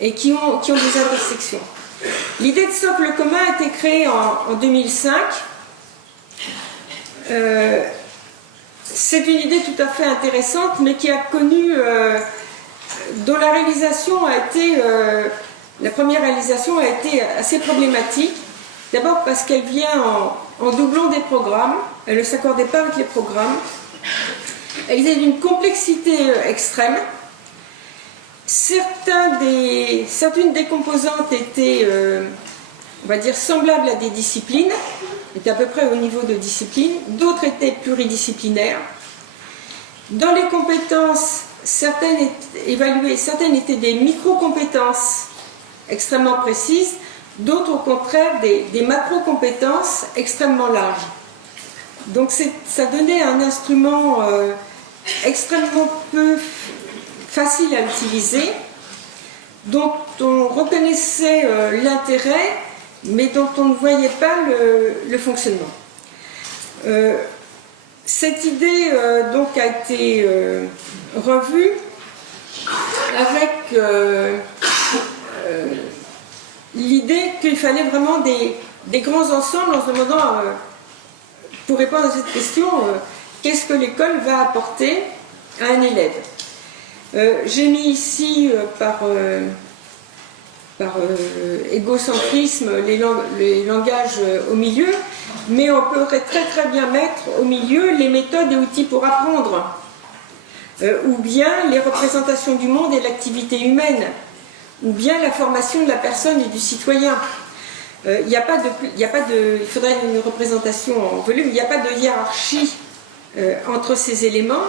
et qui ont des intersections. L'idée de socle commun a été créée en 2005. C'est une idée tout à fait intéressante, mais qui a connu, dont la réalisation a été, la première réalisation a été assez problématique. D'abord parce qu'elle vient en doublon des programmes, elle ne s'accordait pas avec les programmes. Elle était d'une complexité extrême. Certaines des composantes étaient, on va dire, semblables à des disciplines, étaient à peu près au niveau de discipline, d'autres étaient pluridisciplinaires. Dans les compétences, certaines étaient des micro-compétences extrêmement précises, d'autres au contraire des macro-compétences extrêmement larges. Donc ça donnait un instrument extrêmement peu facile à utiliser, dont on reconnaissait l'intérêt, mais dont on ne voyait pas le fonctionnement. Cette idée donc a été revue avec l'idée qu'il fallait vraiment des grands ensembles en se demandant, pour répondre à cette question, qu'est-ce que l'école va apporter à un élève. J'ai mis ici par égocentrisme les langages au milieu, mais on pourrait très bien mettre au milieu les méthodes et outils pour apprendre, ou bien les représentations du monde et l'activité humaine, ou bien la formation de la personne et du citoyen. Il faudrait une représentation en volume, il n'y a pas de hiérarchie entre ces éléments,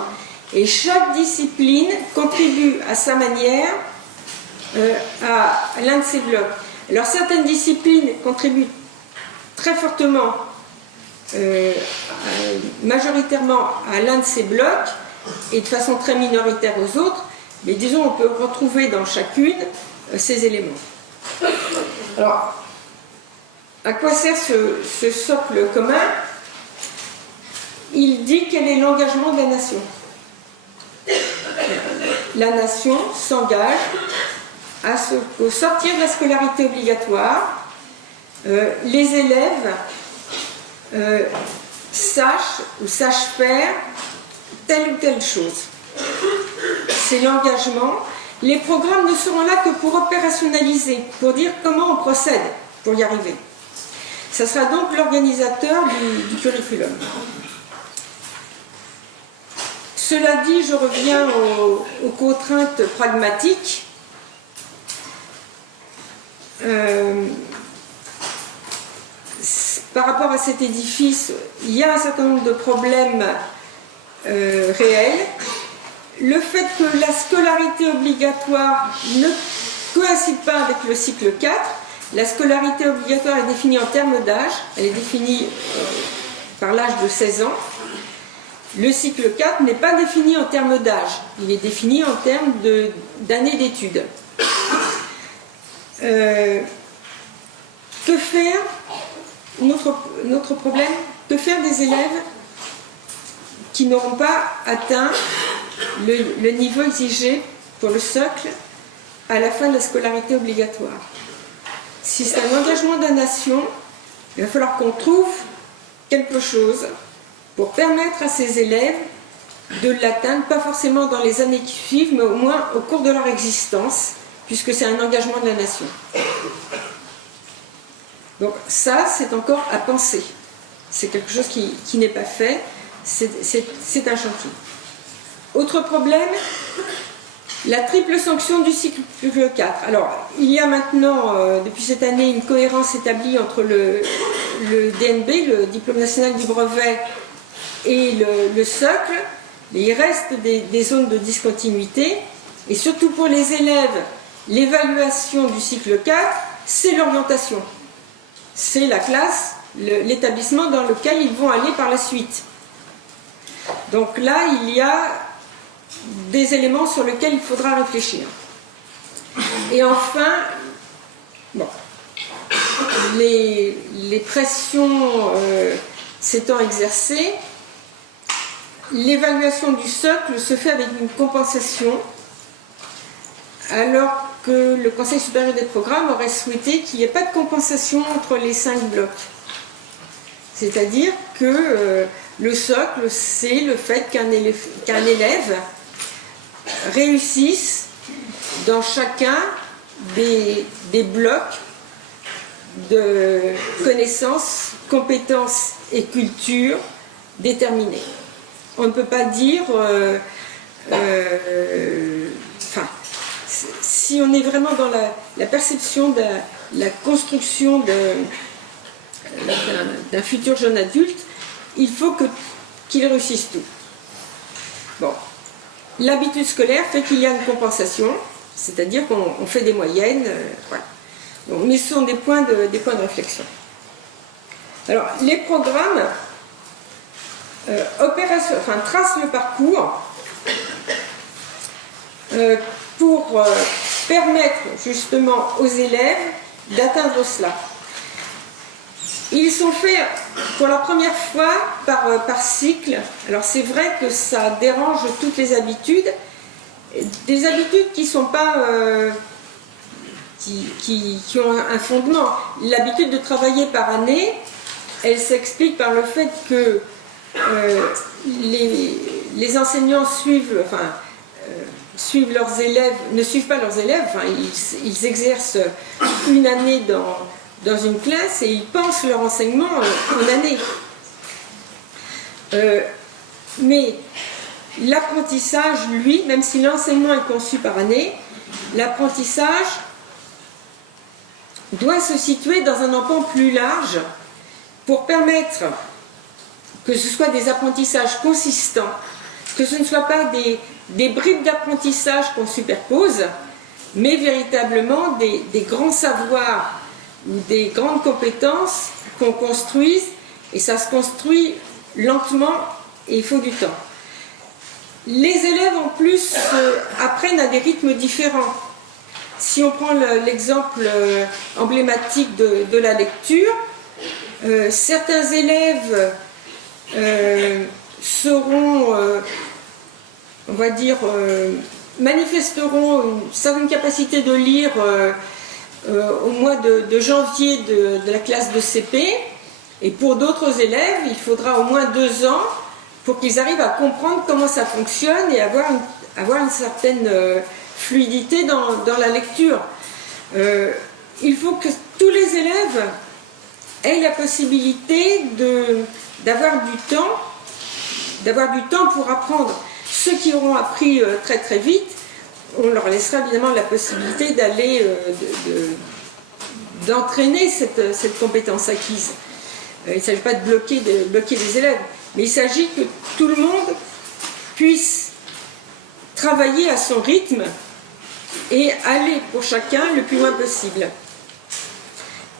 et chaque discipline contribue à sa manière à l'un de ces blocs. Alors certaines disciplines contribuent très fortement, majoritairement à l'un de ces blocs, et de façon très minoritaire aux autres, mais disons on peut retrouver dans chacune ces éléments. Alors, à quoi sert ce socle commun? Il dit quel est l'engagement de la nation. La nation s'engage au sortir de la scolarité obligatoire, les élèves sachent faire telle ou telle chose. C'est l'engagement. Les programmes ne seront là que pour opérationnaliser, pour dire comment on procède pour y arriver. Ça sera donc l'organisateur du curriculum. Cela dit, je reviens aux contraintes pragmatiques. Par rapport à cet édifice, il y a un certain nombre de problèmes réels. Le fait que la scolarité obligatoire ne coïncide pas avec le cycle 4, la scolarité obligatoire est définie en termes d'âge, elle est définie par l'âge de 16 ans. Le cycle 4 n'est pas défini en termes d'âge, il est défini en termes d'années d'études. Que faire, notre problème, que faire des élèves qui n'auront pas atteint le niveau exigé pour le socle à la fin de la scolarité obligatoire? Si c'est un engagement de la nation, il va falloir qu'on trouve quelque chose pour permettre à ces élèves de l'atteindre, pas forcément dans les années qui suivent, mais au moins au cours de leur existence, puisque c'est un engagement de la nation. Donc ça, c'est encore à penser. C'est quelque chose qui n'est pas fait, c'est un chantier. Autre problème, la triple sanction du cycle 4. Alors, il y a maintenant, depuis cette année, une cohérence établie entre le DNB, le Diplôme national du brevet, et le socle. Il reste des zones de discontinuité, et surtout pour les élèves, l'évaluation du cycle 4, c'est l'orientation. C'est la classe, l'établissement dans lequel ils vont aller par la suite. Donc là, il y a des éléments sur lesquels il faudra réfléchir. Et enfin, bon, les pressions s'étant exercées, l'évaluation du socle se fait avec une compensation, alors que le Conseil supérieur des programmes aurait souhaité qu'il n'y ait pas de compensation entre les 5 blocs. C'est-à-dire que le socle, c'est le fait qu'un élève réussisse dans chacun des blocs de connaissances, compétences et culture déterminés. On ne peut pas dire... si on est vraiment dans la perception de la construction d'un futur jeune adulte, il faut qu'il réussisse tout. Bon. L'habitude scolaire fait qu'il y a une compensation, c'est-à-dire qu'on fait des moyennes, voilà. Donc, mais ce sont des points de réflexion. Alors, les programmes tracent le parcours pour permettre justement aux élèves d'atteindre cela. Ils sont faits pour la première fois par cycle. Alors c'est vrai que ça dérange toutes les habitudes, des habitudes qui sont pas qui ont un fondement. L'habitude de travailler par année, elle s'explique par le fait que les enseignants suivent leurs élèves, ne suivent pas leurs élèves, enfin, ils exercent une année dans une classe et ils pensent leur enseignement en année. Mais l'apprentissage, lui, même si l'enseignement est conçu par année, l'apprentissage doit se situer dans un empan plus large pour permettre que ce soit des apprentissages consistants, que ce ne soit pas des bribes d'apprentissage qu'on superpose, mais véritablement des grands savoirs ou des grandes compétences qu'on construise, et ça se construit lentement et il faut du temps. Les élèves en plus apprennent à des rythmes différents. Si on prend l'exemple emblématique de la lecture, certains élèves seront, on va dire, manifesteront une certaine capacité de lire au mois de janvier de la classe de CP, et pour d'autres élèves, il faudra au moins 2 ans pour qu'ils arrivent à comprendre comment ça fonctionne et avoir une certaine fluidité dans la lecture. Il faut que tous les élèves aient la possibilité d'avoir du temps pour apprendre. Ceux qui auront appris très très vite, on leur laissera évidemment la possibilité d'entraîner cette compétence acquise. Il ne s'agit pas de bloquer les élèves, mais il s'agit que tout le monde puisse travailler à son rythme et aller pour chacun le plus loin possible.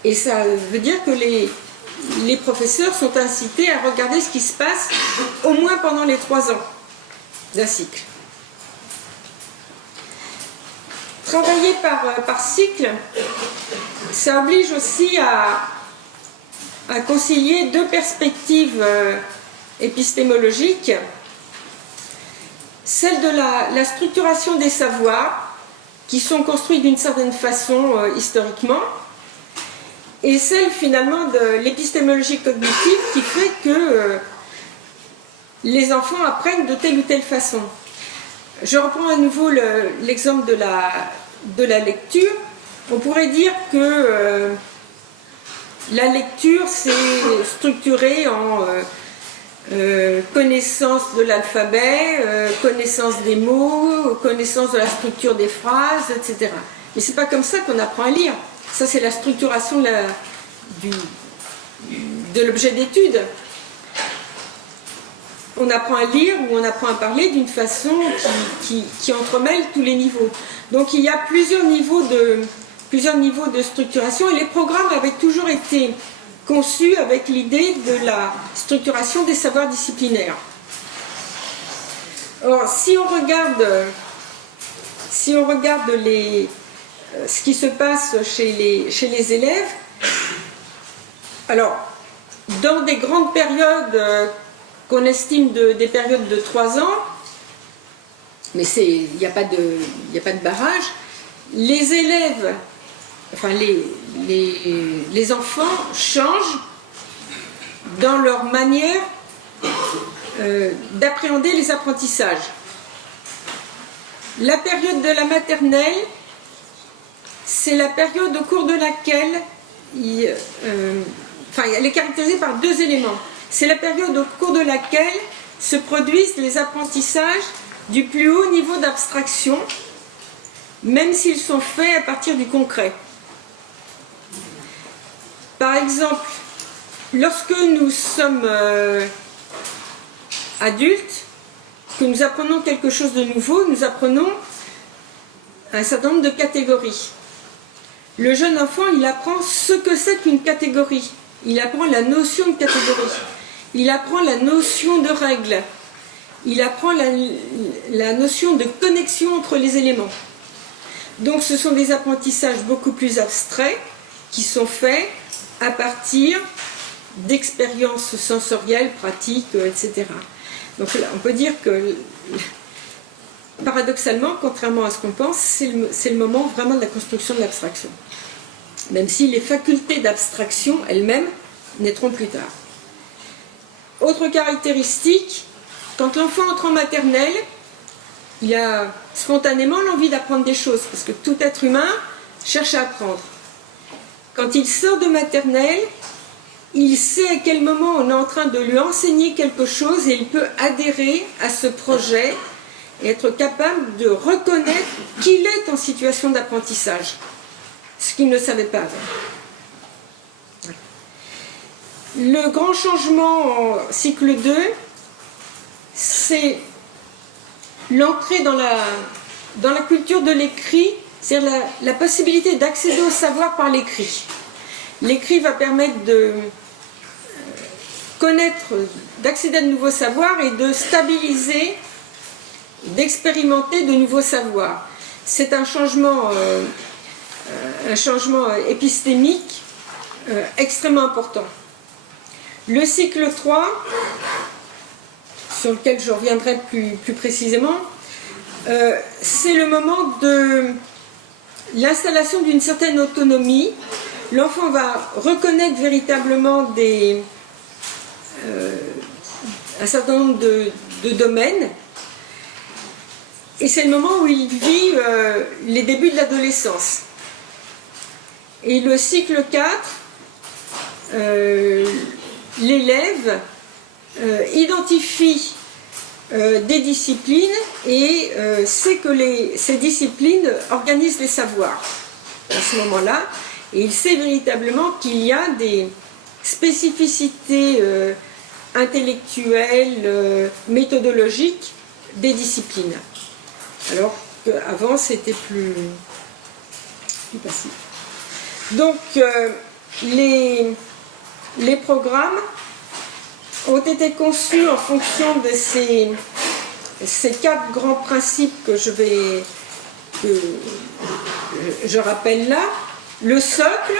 Et ça veut dire que les professeurs sont incités à regarder ce qui se passe au moins pendant les 3 ans d'un cycle. Travailler par cycle, ça oblige aussi à concilier 2 perspectives épistémologiques, celle de la structuration des savoirs, qui sont construits d'une certaine façon historiquement, et celle finalement de l'épistémologie cognitive qui fait que les enfants apprennent de telle ou telle façon. Je reprends à nouveau l'exemple de la lecture. On pourrait dire que la lecture c'est structuré en connaissance de l'alphabet, connaissance des mots, connaissance de la structure des phrases, etc. Mais c'est pas comme ça qu'on apprend à lire. Ça, c'est la structuration de l'objet d'étude. On apprend à lire ou on apprend à parler d'une façon qui entremêle tous les niveaux. Donc il y a plusieurs niveaux de structuration, et les programmes avaient toujours été conçus avec l'idée de la structuration des savoirs disciplinaires. Or, si on regarde ce qui se passe chez les élèves, alors, dans des grandes périodes qu'on estime des périodes de 3 ans, mais il n'y a pas de barrage, les élèves, enfin les enfants changent dans leur manière d'appréhender les apprentissages. La période de la maternelle, c'est la période au cours de laquelle elle est caractérisée par 2 éléments. C'est la période au cours de laquelle se produisent les apprentissages du plus haut niveau d'abstraction, même s'ils sont faits à partir du concret. Par exemple, lorsque nous sommes adultes, que nous apprenons quelque chose de nouveau, nous apprenons un certain nombre de catégories. Le jeune enfant, il apprend ce que c'est qu'une catégorie. Il apprend la notion de catégorie. Il apprend la notion de règle. il apprend la notion de connexion entre les éléments. Donc ce sont des apprentissages beaucoup plus abstraits qui sont faits à partir d'expériences sensorielles, pratiques, etc. Donc là, on peut dire que, paradoxalement, contrairement à ce qu'on pense, c'est le moment vraiment de la construction de l'abstraction. Même si les facultés d'abstraction elles-mêmes naîtront plus tard. Autre caractéristique, quand l'enfant entre en maternelle, il a spontanément l'envie d'apprendre des choses, parce que tout être humain cherche à apprendre. Quand il sort de maternelle, il sait à quel moment on est en train de lui enseigner quelque chose et il peut adhérer à ce projet et être capable de reconnaître qu'il est en situation d'apprentissage, ce qu'il ne savait pas avant. Le grand changement en cycle 2, c'est l'entrée dans la culture de l'écrit, c'est-à-dire la possibilité d'accéder au savoir par l'écrit. L'écrit va permettre de connaître, d'accéder à de nouveaux savoirs et de stabiliser, d'expérimenter de nouveaux savoirs. C'est un changement épistémique extrêmement important. Le cycle 3, sur lequel je reviendrai plus précisément, c'est le moment de l'installation d'une certaine autonomie. L'enfant va reconnaître véritablement un certain nombre de domaines, et c'est le moment où il vit les débuts de l'adolescence. Et le cycle 4, l'élève identifie des disciplines et sait que ces disciplines organisent les savoirs à ce moment-là, et il sait véritablement qu'il y a des spécificités intellectuelles, méthodologiques des disciplines, alors qu'avant c'était plus passif. Donc les programmes ont été conçus en fonction de ces 4 grands principes que je rappelle là. Le socle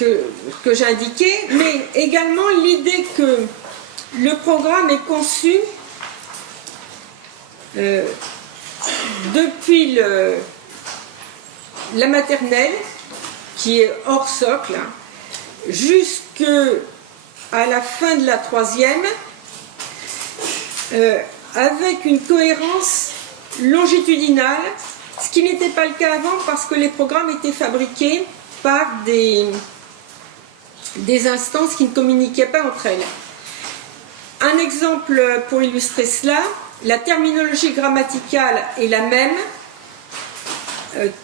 que j'ai indiqué, mais également l'idée que le programme est conçu depuis la maternelle, qui est hors socle, jusqu'à la fin de la 3e, avec une cohérence longitudinale, ce qui n'était pas le cas avant parce que les programmes étaient fabriqués par des instances qui ne communiquaient pas entre elles. Un exemple pour illustrer cela, la terminologie grammaticale est la même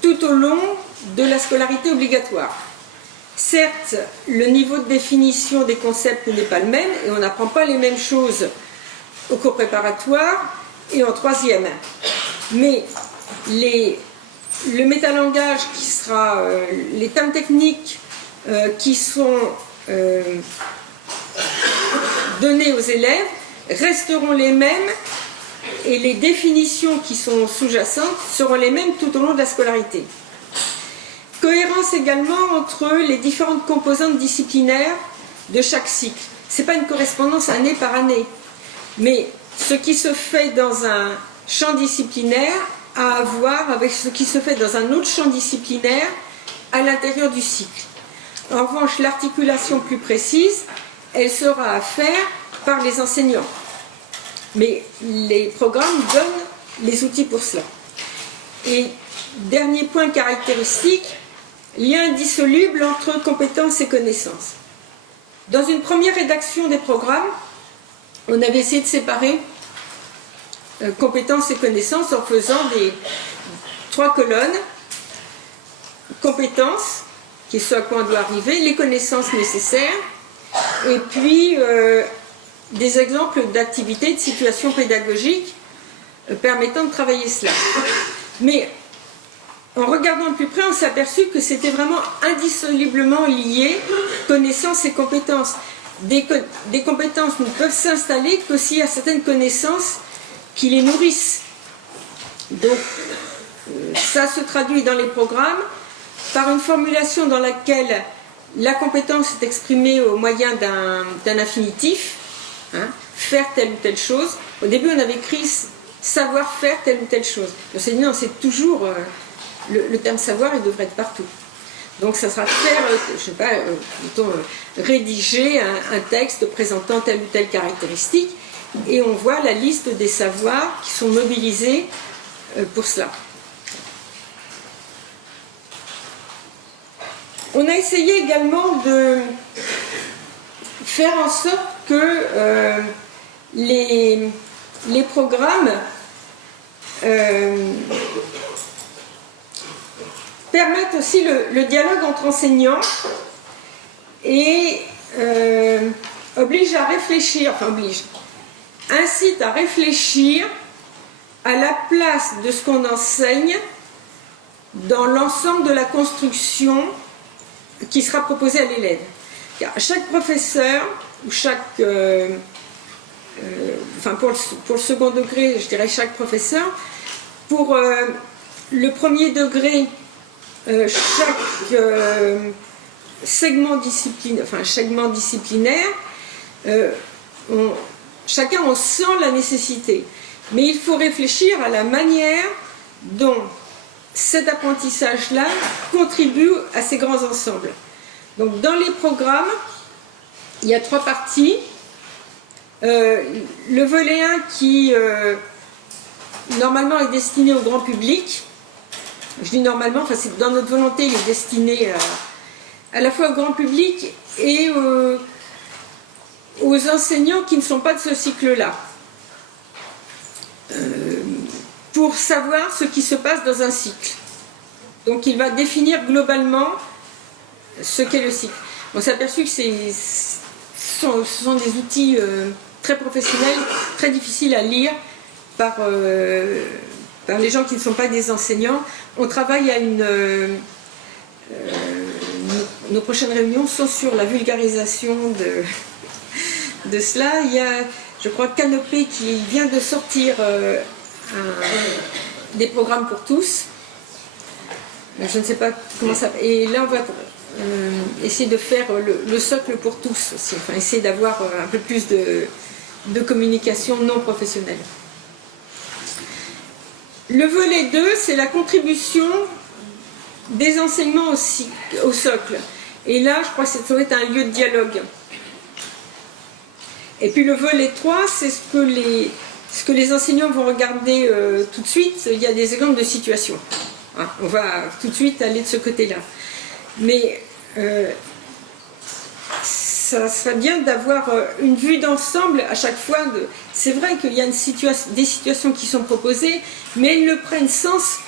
tout au long de la scolarité obligatoire. Certes, le niveau de définition des concepts n'est pas le même et on n'apprend pas les mêmes choses au cours préparatoire et en 3e. Mais le métalangage qui sera, les termes techniques qui sont donnés aux élèves resteront les mêmes et les définitions qui sont sous-jacentes seront les mêmes tout au long de la scolarité. Cohérence également entre les différentes composantes disciplinaires de chaque cycle. Ce n'est pas une correspondance année par année, mais ce qui se fait dans un champ disciplinaire a à voir avec ce qui se fait dans un autre champ disciplinaire à l'intérieur du cycle. En revanche, l'articulation plus précise, elle sera à faire par les enseignants. Mais les programmes donnent les outils pour cela. Et dernier point caractéristique, lien indissoluble entre compétences et connaissances. Dans une première rédaction des programmes, on avait essayé de séparer compétences et connaissances en faisant 3 colonnes. Compétences, qui est ce à quoi on doit arriver, les connaissances nécessaires, et puis des exemples d'activités, de situations pédagogiques permettant de travailler cela. Mais en regardant de plus près, on s'est aperçu que c'était vraiment indissolublement lié, connaissances et compétences. des compétences ne peuvent s'installer que s'il y a certaines connaissances qui les nourrissent. Donc, ça se traduit dans les programmes par une formulation dans laquelle la compétence est exprimée au moyen d'un infinitif, hein, faire telle ou telle chose. Au début, on avait écrit savoir faire telle ou telle chose. On s'est dit non, c'est toujours le terme savoir, il devrait être partout. Donc, ça sera faire, je sais pas, rédiger un texte présentant telle ou telle caractéristique, et on voit la liste des savoirs qui sont mobilisés pour cela. On a essayé également de faire en sorte que les programmes permettent aussi le dialogue entre enseignants et incite à réfléchir à la place de ce qu'on enseigne dans l'ensemble de la construction qui sera proposée à l'élève. Car chaque professeur, ou pour le second degré, je dirais chaque professeur, pour le premier degré, chaque segment disciplinaire, chacun en sent la nécessité. Mais il faut réfléchir à la manière dont cet apprentissage-là contribue à ces grands ensembles. Donc dans les programmes, il y a 3 parties. Le volet 1 qui normalement est destiné au grand public. Je dis normalement, c'est dans notre volonté, il est destiné à la fois au grand public et aux enseignants qui ne sont pas de ce cycle-là. Pour savoir ce qui se passe dans un cycle. Donc il va définir globalement ce qu'est le cycle. On s'est aperçu que ce sont des outils très professionnels, très difficiles à lire par les gens qui ne sont pas des enseignants. On travaille à nos prochaines réunions sont sur la vulgarisation de cela. Il y a, je crois, Canopé qui vient de sortir des programmes pour tous. Je ne sais pas comment ça... Et là, on va essayer de faire le socle pour tous aussi. Enfin, essayer d'avoir un peu plus de communication non professionnelle. Le volet 2, c'est la contribution des enseignements au socle. Et là, je crois que ça doit être un lieu de dialogue. Et puis le volet 3, c'est ce que les enseignants vont regarder tout de suite. Il y a des exemples de situations. Hein, on va tout de suite aller de ce côté-là. Mais ça serait bien d'avoir une vue d'ensemble à chaque fois. C'est vrai qu'il y a des situations qui sont proposées, mais elles ne prennent sens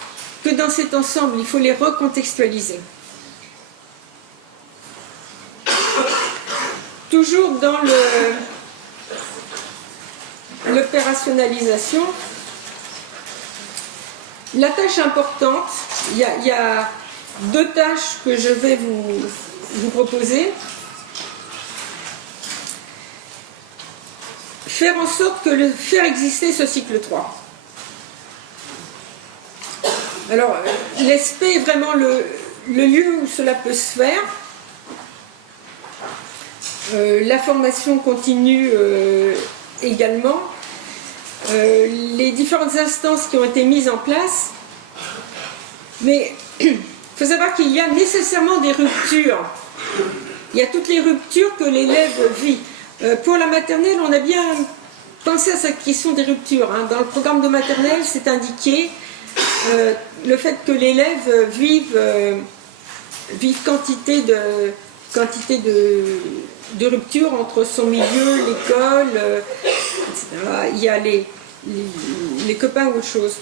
que dans cet ensemble. Il faut les recontextualiser. Toujours dans l'opérationnalisation, la tâche importante, il y a 2 tâches que je vais vous proposer. Faire en sorte que faire exister ce cycle 3. Alors, l'ESP est vraiment le lieu où cela peut se faire. La formation continue également. Les différentes instances qui ont été mises en place. Mais il faut savoir qu'il y a nécessairement des ruptures. Il y a toutes les ruptures que l'élève vit. Pour la maternelle, on a bien pensé à cette question des ruptures. Hein. Dans le programme de maternelle, c'est indiqué le fait que l'élève vive quantité de ruptures entre son milieu, l'école, etc. Il y a les copains ou autre chose.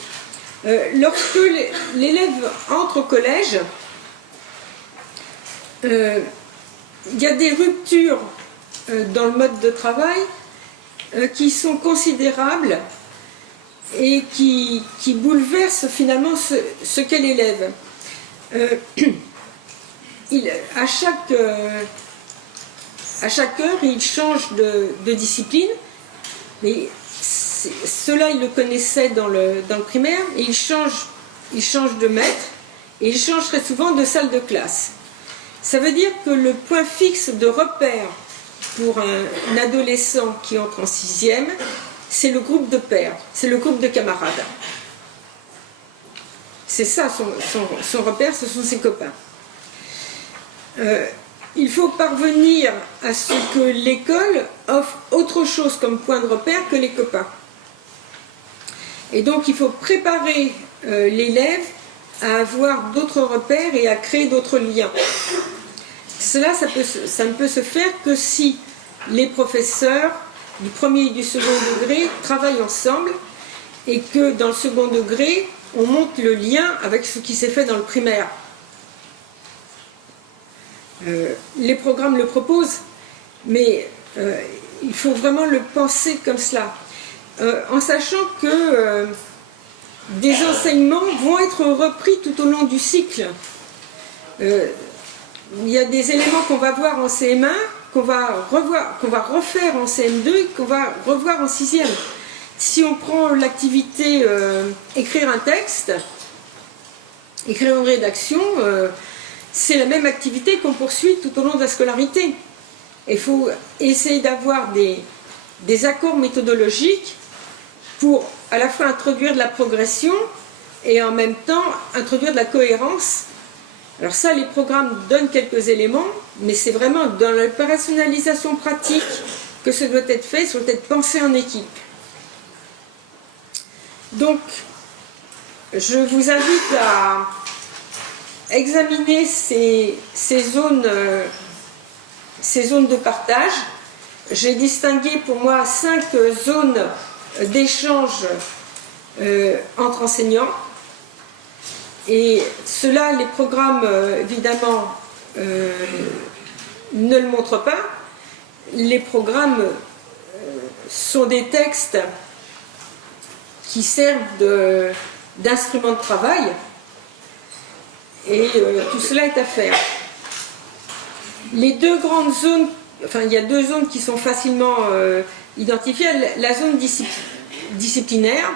Lorsque l'élève entre au collège, il y a des ruptures dans le mode de travail qui sont considérables et qui bouleversent finalement ce qu'est l'élève. À à chaque heure, il change de discipline, mais cela, il le connaissait dans le primaire, et il change de maître, et il change très souvent de salle de classe. Ça veut dire que le point fixe de repère pour un adolescent qui entre en 6e, c'est le groupe de pairs, c'est le groupe de camarades. C'est ça son repère, ce sont ses copains. Il faut parvenir à ce que l'école offre autre chose comme point de repère que les copains. Et donc il faut préparer l'élève à avoir d'autres repères et à créer d'autres liens. Cela, ça ne peut se faire que si les professeurs du premier et du second degré travaillent ensemble et que dans le second degré, on monte le lien avec ce qui s'est fait dans le primaire. Les programmes le proposent, mais il faut vraiment le penser comme cela, en sachant que des enseignements vont être repris tout au long du cycle. Il y a des éléments qu'on va voir en CM1, qu'on va refaire en CM2 et qu'on va revoir en 6e. Si on prend l'activité écrire un texte, écrire une rédaction, c'est la même activité qu'on poursuit tout au long de la scolarité. Il faut essayer d'avoir des accords méthodologiques pour à la fois introduire de la progression et en même temps introduire de la cohérence. Alors ça, les programmes donnent quelques éléments, mais c'est vraiment dans l'opérationnalisation pratique que ce doit être fait, ça doit être pensé en équipe. Donc, je vous invite à examiner ces zones de partage. J'ai distingué pour moi 5 zones d'échange entre enseignants. Et cela, les programmes, évidemment, ne le montrent pas. Les programmes sont des textes qui servent d'instruments de travail. Et tout cela est à faire. Les deux grandes zones, enfin il y a 2 zones qui sont facilement identifiées. La zone disciplinaire,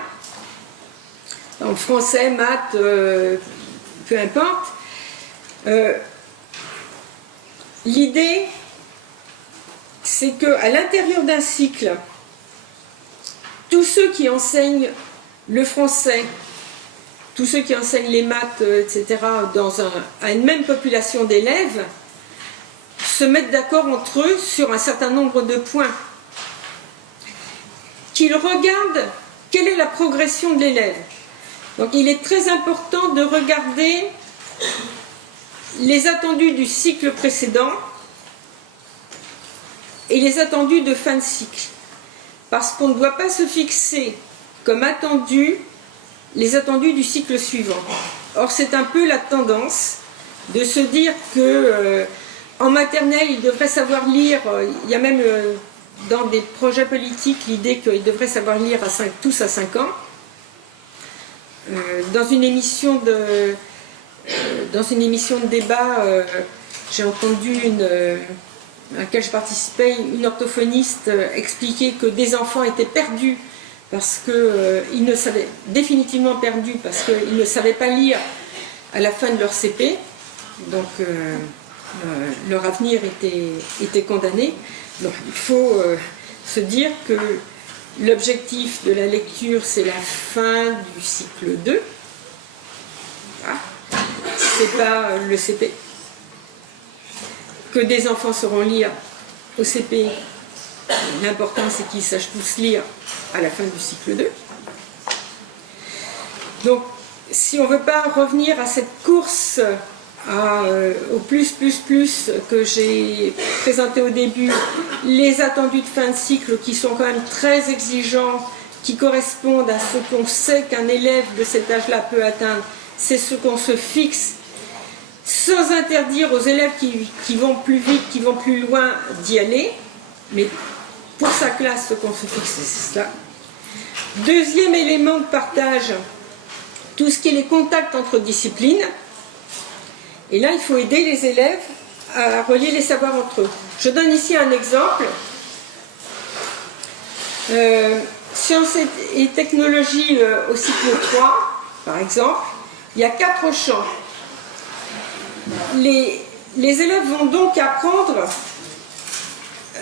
en français, maths, peu importe. L'idée, c'est qu'à l'intérieur d'un cycle, tous ceux qui enseignent le français, tous ceux qui enseignent les maths, etc., à une même population d'élèves, se mettent d'accord entre eux sur un certain nombre de points. Qu'ils regardent quelle est la progression de l'élève. Donc il est très important de regarder les attendus du cycle précédent et les attendus de fin de cycle. Parce qu'on ne doit pas se fixer comme attendu les attendus du cycle suivant. Or, c'est un peu la tendance de se dire que en maternelle, ils devraient savoir lire. Il y a même dans des projets politiques l'idée qu'ils devraient savoir lire tous à 5 ans. Dans une émission de débat, j'ai entendu à laquelle je participais, une orthophoniste expliquer que des enfants étaient perdus parce qu'ils ne savaient, définitivement perdus parce qu'ils ne savaient pas lire à la fin de leur CP, donc leur avenir était condamné. Donc il faut se dire que l'objectif de la lecture, c'est la fin du cycle 2. Voilà. C'est pas le CP. Que des enfants sauront lire au CP, l'important c'est qu'ils sachent tous lire à la fin du cycle 2. Donc, si on ne veut pas revenir à cette course au plus que j'ai présenté au début, les attendus de fin de cycle qui sont quand même très exigeants, qui correspondent à ce qu'on sait qu'un élève de cet âge-là peut atteindre, c'est ce qu'on se fixe, sans interdire aux élèves qui vont plus vite, qui vont plus loin, d'y aller, mais pour sa classe, ce qu'on se fixe, c'est cela. Deuxième élément de partage, tout ce qui est les contacts entre disciplines. Et là, il faut aider les élèves à relier les savoirs entre eux. Je donne ici un exemple. Sciences et technologies au cycle 3, par exemple, il y a 4 champs. Les élèves vont donc apprendre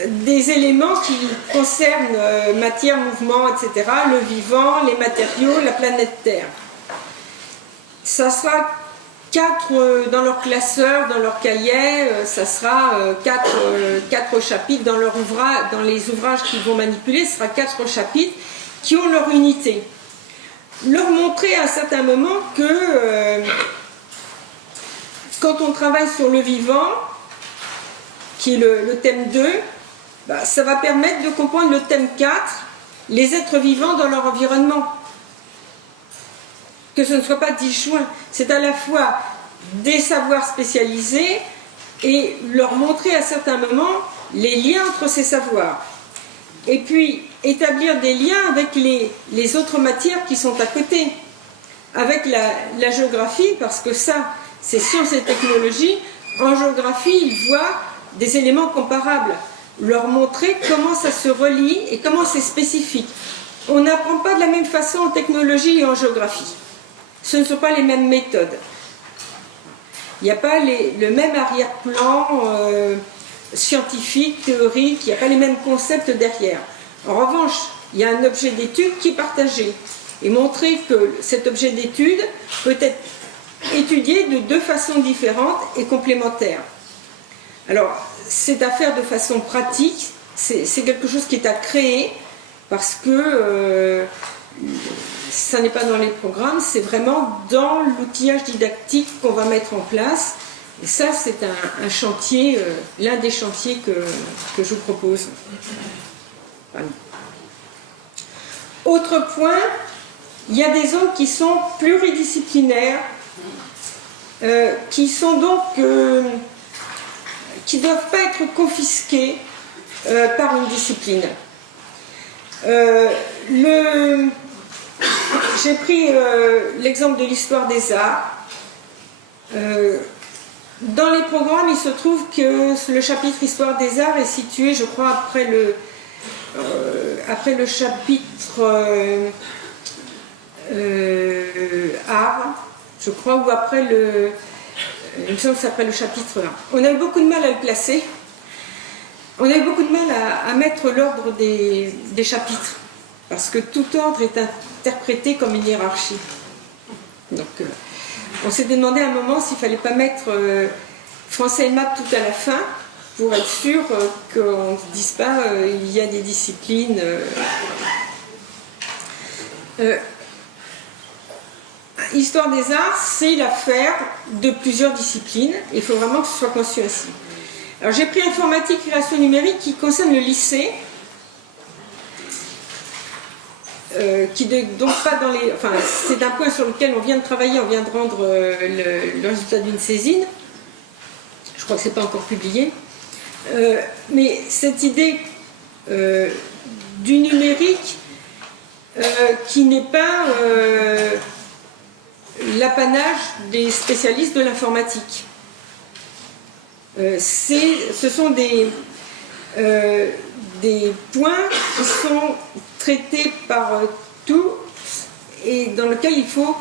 des éléments qui concernent matière, mouvement, etc., le vivant, les matériaux, la planète Terre. Ça sera 4 dans leur classeur, dans leur cahier, ça sera 4 chapitres dans les ouvrages qu'ils vont manipuler, ce sera 4 chapitres qui ont leur unité. Leur montrer à un certain moment que quand on travaille sur le vivant, qui est le thème 2, ça va permettre de comprendre le thème 4, les êtres vivants dans leur environnement. Que ce ne soit pas disjoint. C'est à la fois des savoirs spécialisés et leur montrer à certains moments les liens entre ces savoirs. Et puis établir des liens avec les autres matières qui sont à côté. Avec la géographie, parce que ça, c'est sciences et technologies. En géographie, ils voient des éléments comparables. Leur montrer comment ça se relie et comment c'est spécifique. On n'apprend pas de la même façon en technologie et en géographie. Ce ne sont pas les mêmes méthodes. Il n'y a pas le même arrière-plan scientifique, théorique, il n'y a pas les mêmes concepts derrière. En revanche, il y a un objet d'étude qui est partagé. Et montrer que cet objet d'étude peut être étudié de 2 façons différentes et complémentaires. Alors, c'est à faire de façon pratique, c'est quelque chose qui est à créer, parce que ça n'est pas dans les programmes, c'est vraiment dans l'outillage didactique qu'on va mettre en place. Et ça, c'est un chantier, l'un des chantiers que je vous propose. Voilà. Autre point, il y a des zones qui sont pluridisciplinaires, qui sont donc qui ne doivent pas être confisquées par une discipline. J'ai pris l'exemple de l'histoire des arts. Dans les programmes, il se trouve que le chapitre Histoire des arts est situé, je crois, après le chapitre Art, je crois, ou après il me semble que c'est après le chapitre 1. On a eu beaucoup de mal à le placer. On a eu beaucoup de mal à mettre l'ordre des chapitres, parce que tout ordre est interprété comme une hiérarchie. Donc, on s'est demandé à un moment s'il ne fallait pas mettre français et maths tout à la fin, pour être sûr qu'on ne dise pas il y a des disciplines. Histoire des arts, c'est l'affaire de plusieurs disciplines. Il faut vraiment que ce soit conçu ainsi. Alors j'ai pris informatique et création numérique qui concerne le lycée, qui donc pas dans les. Enfin, c'est un point sur lequel on vient de travailler, on vient de rendre le résultat d'une saisine. Je crois que c'est pas encore publié. Mais cette idée du numérique qui n'est pas l'apanage des spécialistes de l'informatique. Ce sont des points qui sont traités par tous et dans lesquels il faut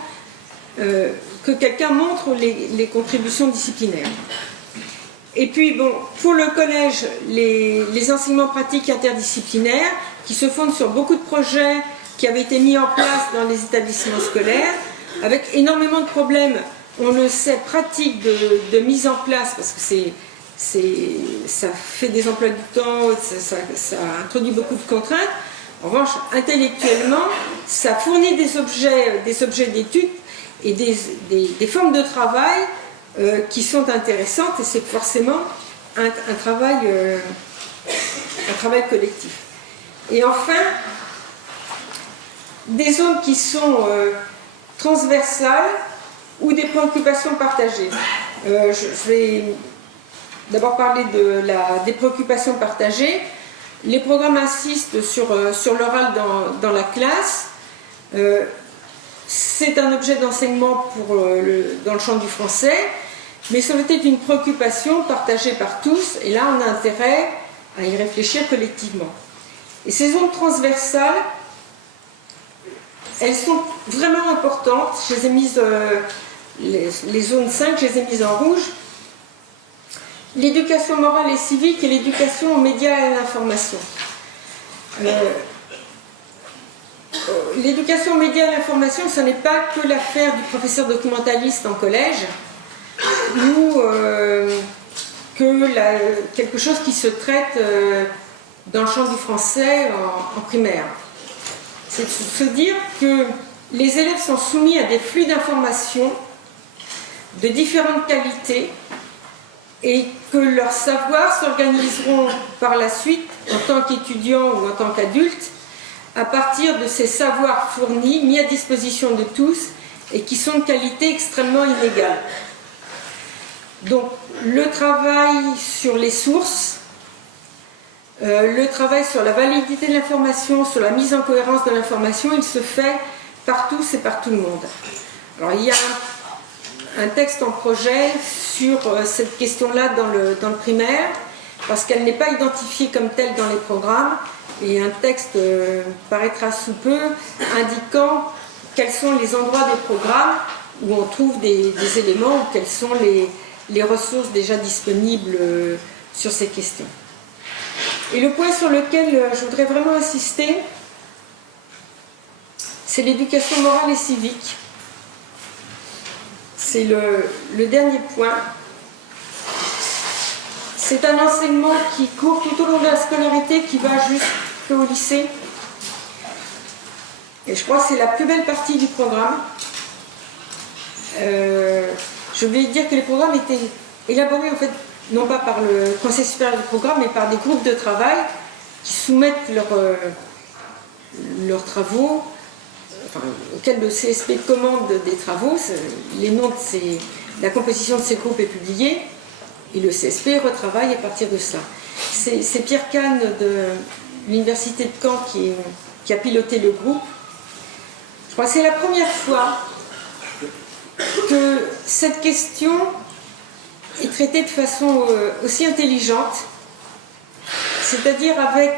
que quelqu'un montre les contributions disciplinaires. Et puis, bon, pour le collège, les enseignements pratiques interdisciplinaires qui se fondent sur beaucoup de projets qui avaient été mis en place dans les établissements scolaires, avec énormément de problèmes, on le sait, pratiques de mise en place, parce que ça fait des emplois du temps, ça introduit beaucoup de contraintes. En revanche, intellectuellement, ça fournit des objets d'études et des formes de travail qui sont intéressantes, et c'est forcément un travail collectif. Et enfin, des zones qui sont transversales ou des préoccupations partagées. Je vais d'abord parler des préoccupations partagées. Les programmes insistent sur l'oral dans la classe. C'est un objet d'enseignement dans le champ du français, mais ça veut être une préoccupation partagée par tous, et là on a intérêt à y réfléchir collectivement. Et ces zones transversales, elles sont vraiment importantes. Je les ai mises, les zones 5, je les ai mises en rouge. L'éducation morale et civique et l'éducation aux médias et à l'information. L'éducation aux médias et à l'information, ce n'est pas que l'affaire du professeur documentaliste en collège, ou quelque chose qui se traite dans le champ du français en primaire. C'est de se dire que les élèves sont soumis à des flux d'informations de différentes qualités et que leurs savoirs s'organiseront par la suite en tant qu'étudiants ou en tant qu'adultes à partir de ces savoirs fournis, mis à disposition de tous et qui sont de qualité extrêmement inégale. Donc le travail sur les sources, le travail sur la validité de l'information, sur la mise en cohérence de l'information, il se fait par tous et par tout le monde. Alors il y a un texte en projet sur cette question-là dans le primaire, parce qu'elle n'est pas identifiée comme telle dans les programmes, et un texte paraîtra sous peu indiquant quels sont les endroits des programmes où on trouve des éléments, ou quelles sont les ressources déjà disponibles sur ces questions. Et le point sur lequel je voudrais vraiment insister, c'est l'éducation morale et civique. C'est le dernier point. C'est un enseignement qui court tout au long de la scolarité, qui va jusqu'au lycée. Et je crois que c'est la plus belle partie du programme. Je voulais dire que les programmes étaient élaborés, en fait, non pas par le Conseil supérieur du programme, mais par des groupes de travail qui soumettent leurs travaux, auxquels le CSP commande des travaux. Les noms de la composition de ces groupes est publiée, et le CSP retravaille à partir de cela. C'est Pierre Kahn de l'Université de Caen qui a piloté le groupe. Je crois que c'est la première fois que cette question est traitée de façon aussi intelligente, c'est-à-dire avec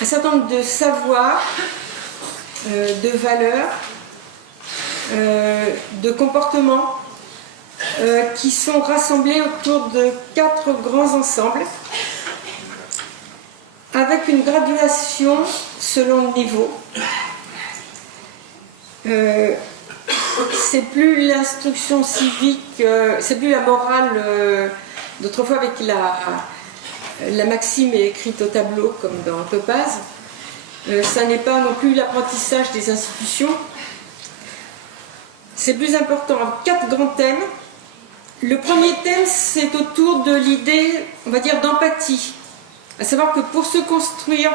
un certain nombre de savoirs, de valeurs, de comportements qui sont rassemblés autour de 4 grands ensembles, avec une graduation selon le niveau. C'est plus l'instruction civique, c'est plus la morale d'autrefois avec la maxime est écrite au tableau comme dans Topaz. Ça n'est pas non plus l'apprentissage des institutions. C'est plus important. 4 grands thèmes. Le premier thème, c'est autour de l'idée, on va dire, d'empathie. À savoir que pour se construire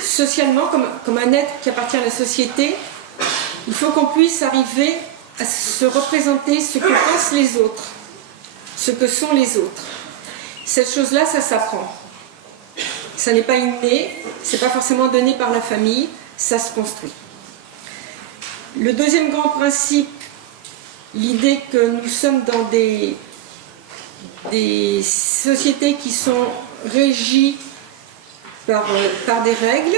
socialement, comme un être qui appartient à la société, il faut qu'on puisse arriver à se représenter ce que pensent les autres, ce que sont les autres. Cette chose-là, ça s'apprend. Ça n'est pas inné, c'est pas forcément donné par la famille, ça se construit. Le deuxième grand principe, l'idée que nous sommes dans des sociétés qui sont régies par des règles,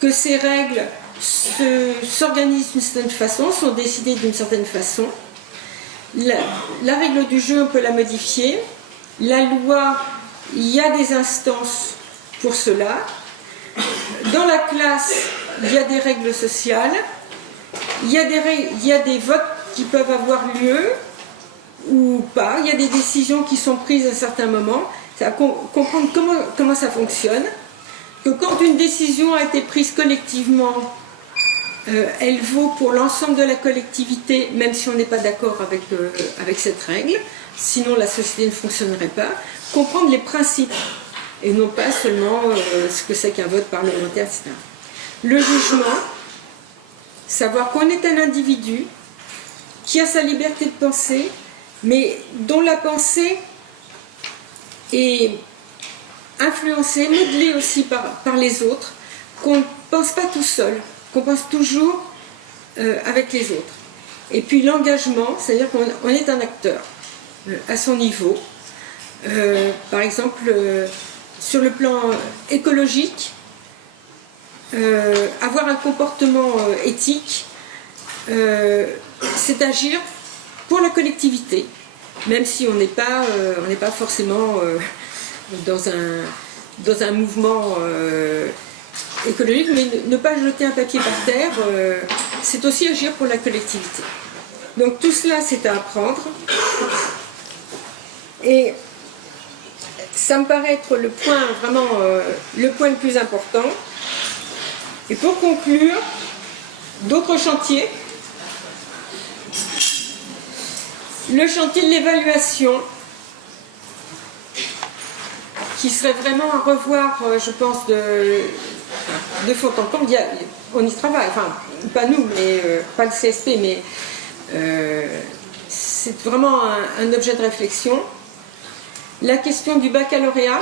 que ces règles s'organisent d'une certaine façon, sont décidées d'une certaine façon. La règle du jeu, on peut la modifier. La loi, il y a des instances pour cela. Dans la classe, il y a des règles sociales. Il y a des votes qui peuvent avoir lieu ou pas. Il y a des décisions qui sont prises à un certain moment. Ça, comprendre comment ça fonctionne. Que quand une décision a été prise collectivement, elle vaut pour l'ensemble de la collectivité, même si on n'est pas d'accord avec cette règle. Sinon, la société ne fonctionnerait pas. Comprendre les principes, et non pas seulement ce que c'est qu'un vote parlementaire, etc. Le jugement, savoir qu'on est un individu qui a sa liberté de penser, mais dont la pensée est influencée, modelée aussi par les autres, qu'on ne pense pas tout seul, qu'on pense toujours avec les autres. Et puis l'engagement, c'est-à-dire qu'on est un acteur à son niveau. Par exemple, sur le plan écologique, avoir un comportement éthique, c'est agir pour la collectivité, même si on n'est pas forcément dans un mouvement écologique, mais ne pas jeter un papier par terre, c'est aussi agir pour la collectivité. Donc tout cela, c'est à apprendre. Et ça me paraît être le point vraiment le point le plus important. Et pour conclure, d'autres chantiers. Le chantier de l'évaluation, qui serait vraiment à revoir, je pense, de fond en comble. On y travaille, enfin, pas nous, mais pas le CSP, mais c'est vraiment un objet de réflexion. La question du baccalauréat.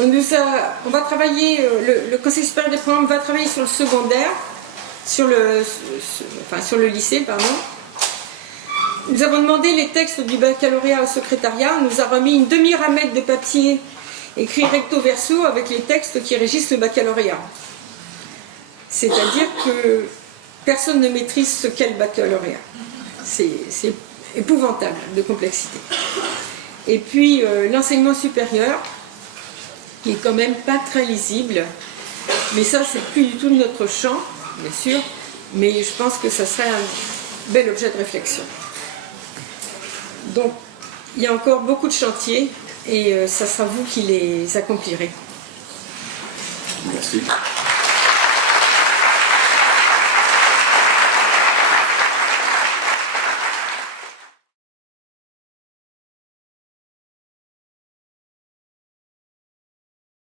On va travailler, le Conseil supérieur des programmes va travailler sur le secondaire, sur le lycée, pardon. Nous avons demandé les textes du baccalauréat au secrétariat. On nous a remis une demi-ramette de papier écrit recto verso avec les textes qui régissent le baccalauréat. C'est-à-dire que personne ne maîtrise ce qu'est le baccalauréat. C'est épouvantable de complexité. Et puis l'enseignement supérieur, qui est quand même pas très lisible, mais ça c'est plus du tout notre champ, bien sûr, mais je pense que ça serait un bel objet de réflexion. Donc il y a encore beaucoup de chantiers et ça sera vous qui les accomplirez. Merci.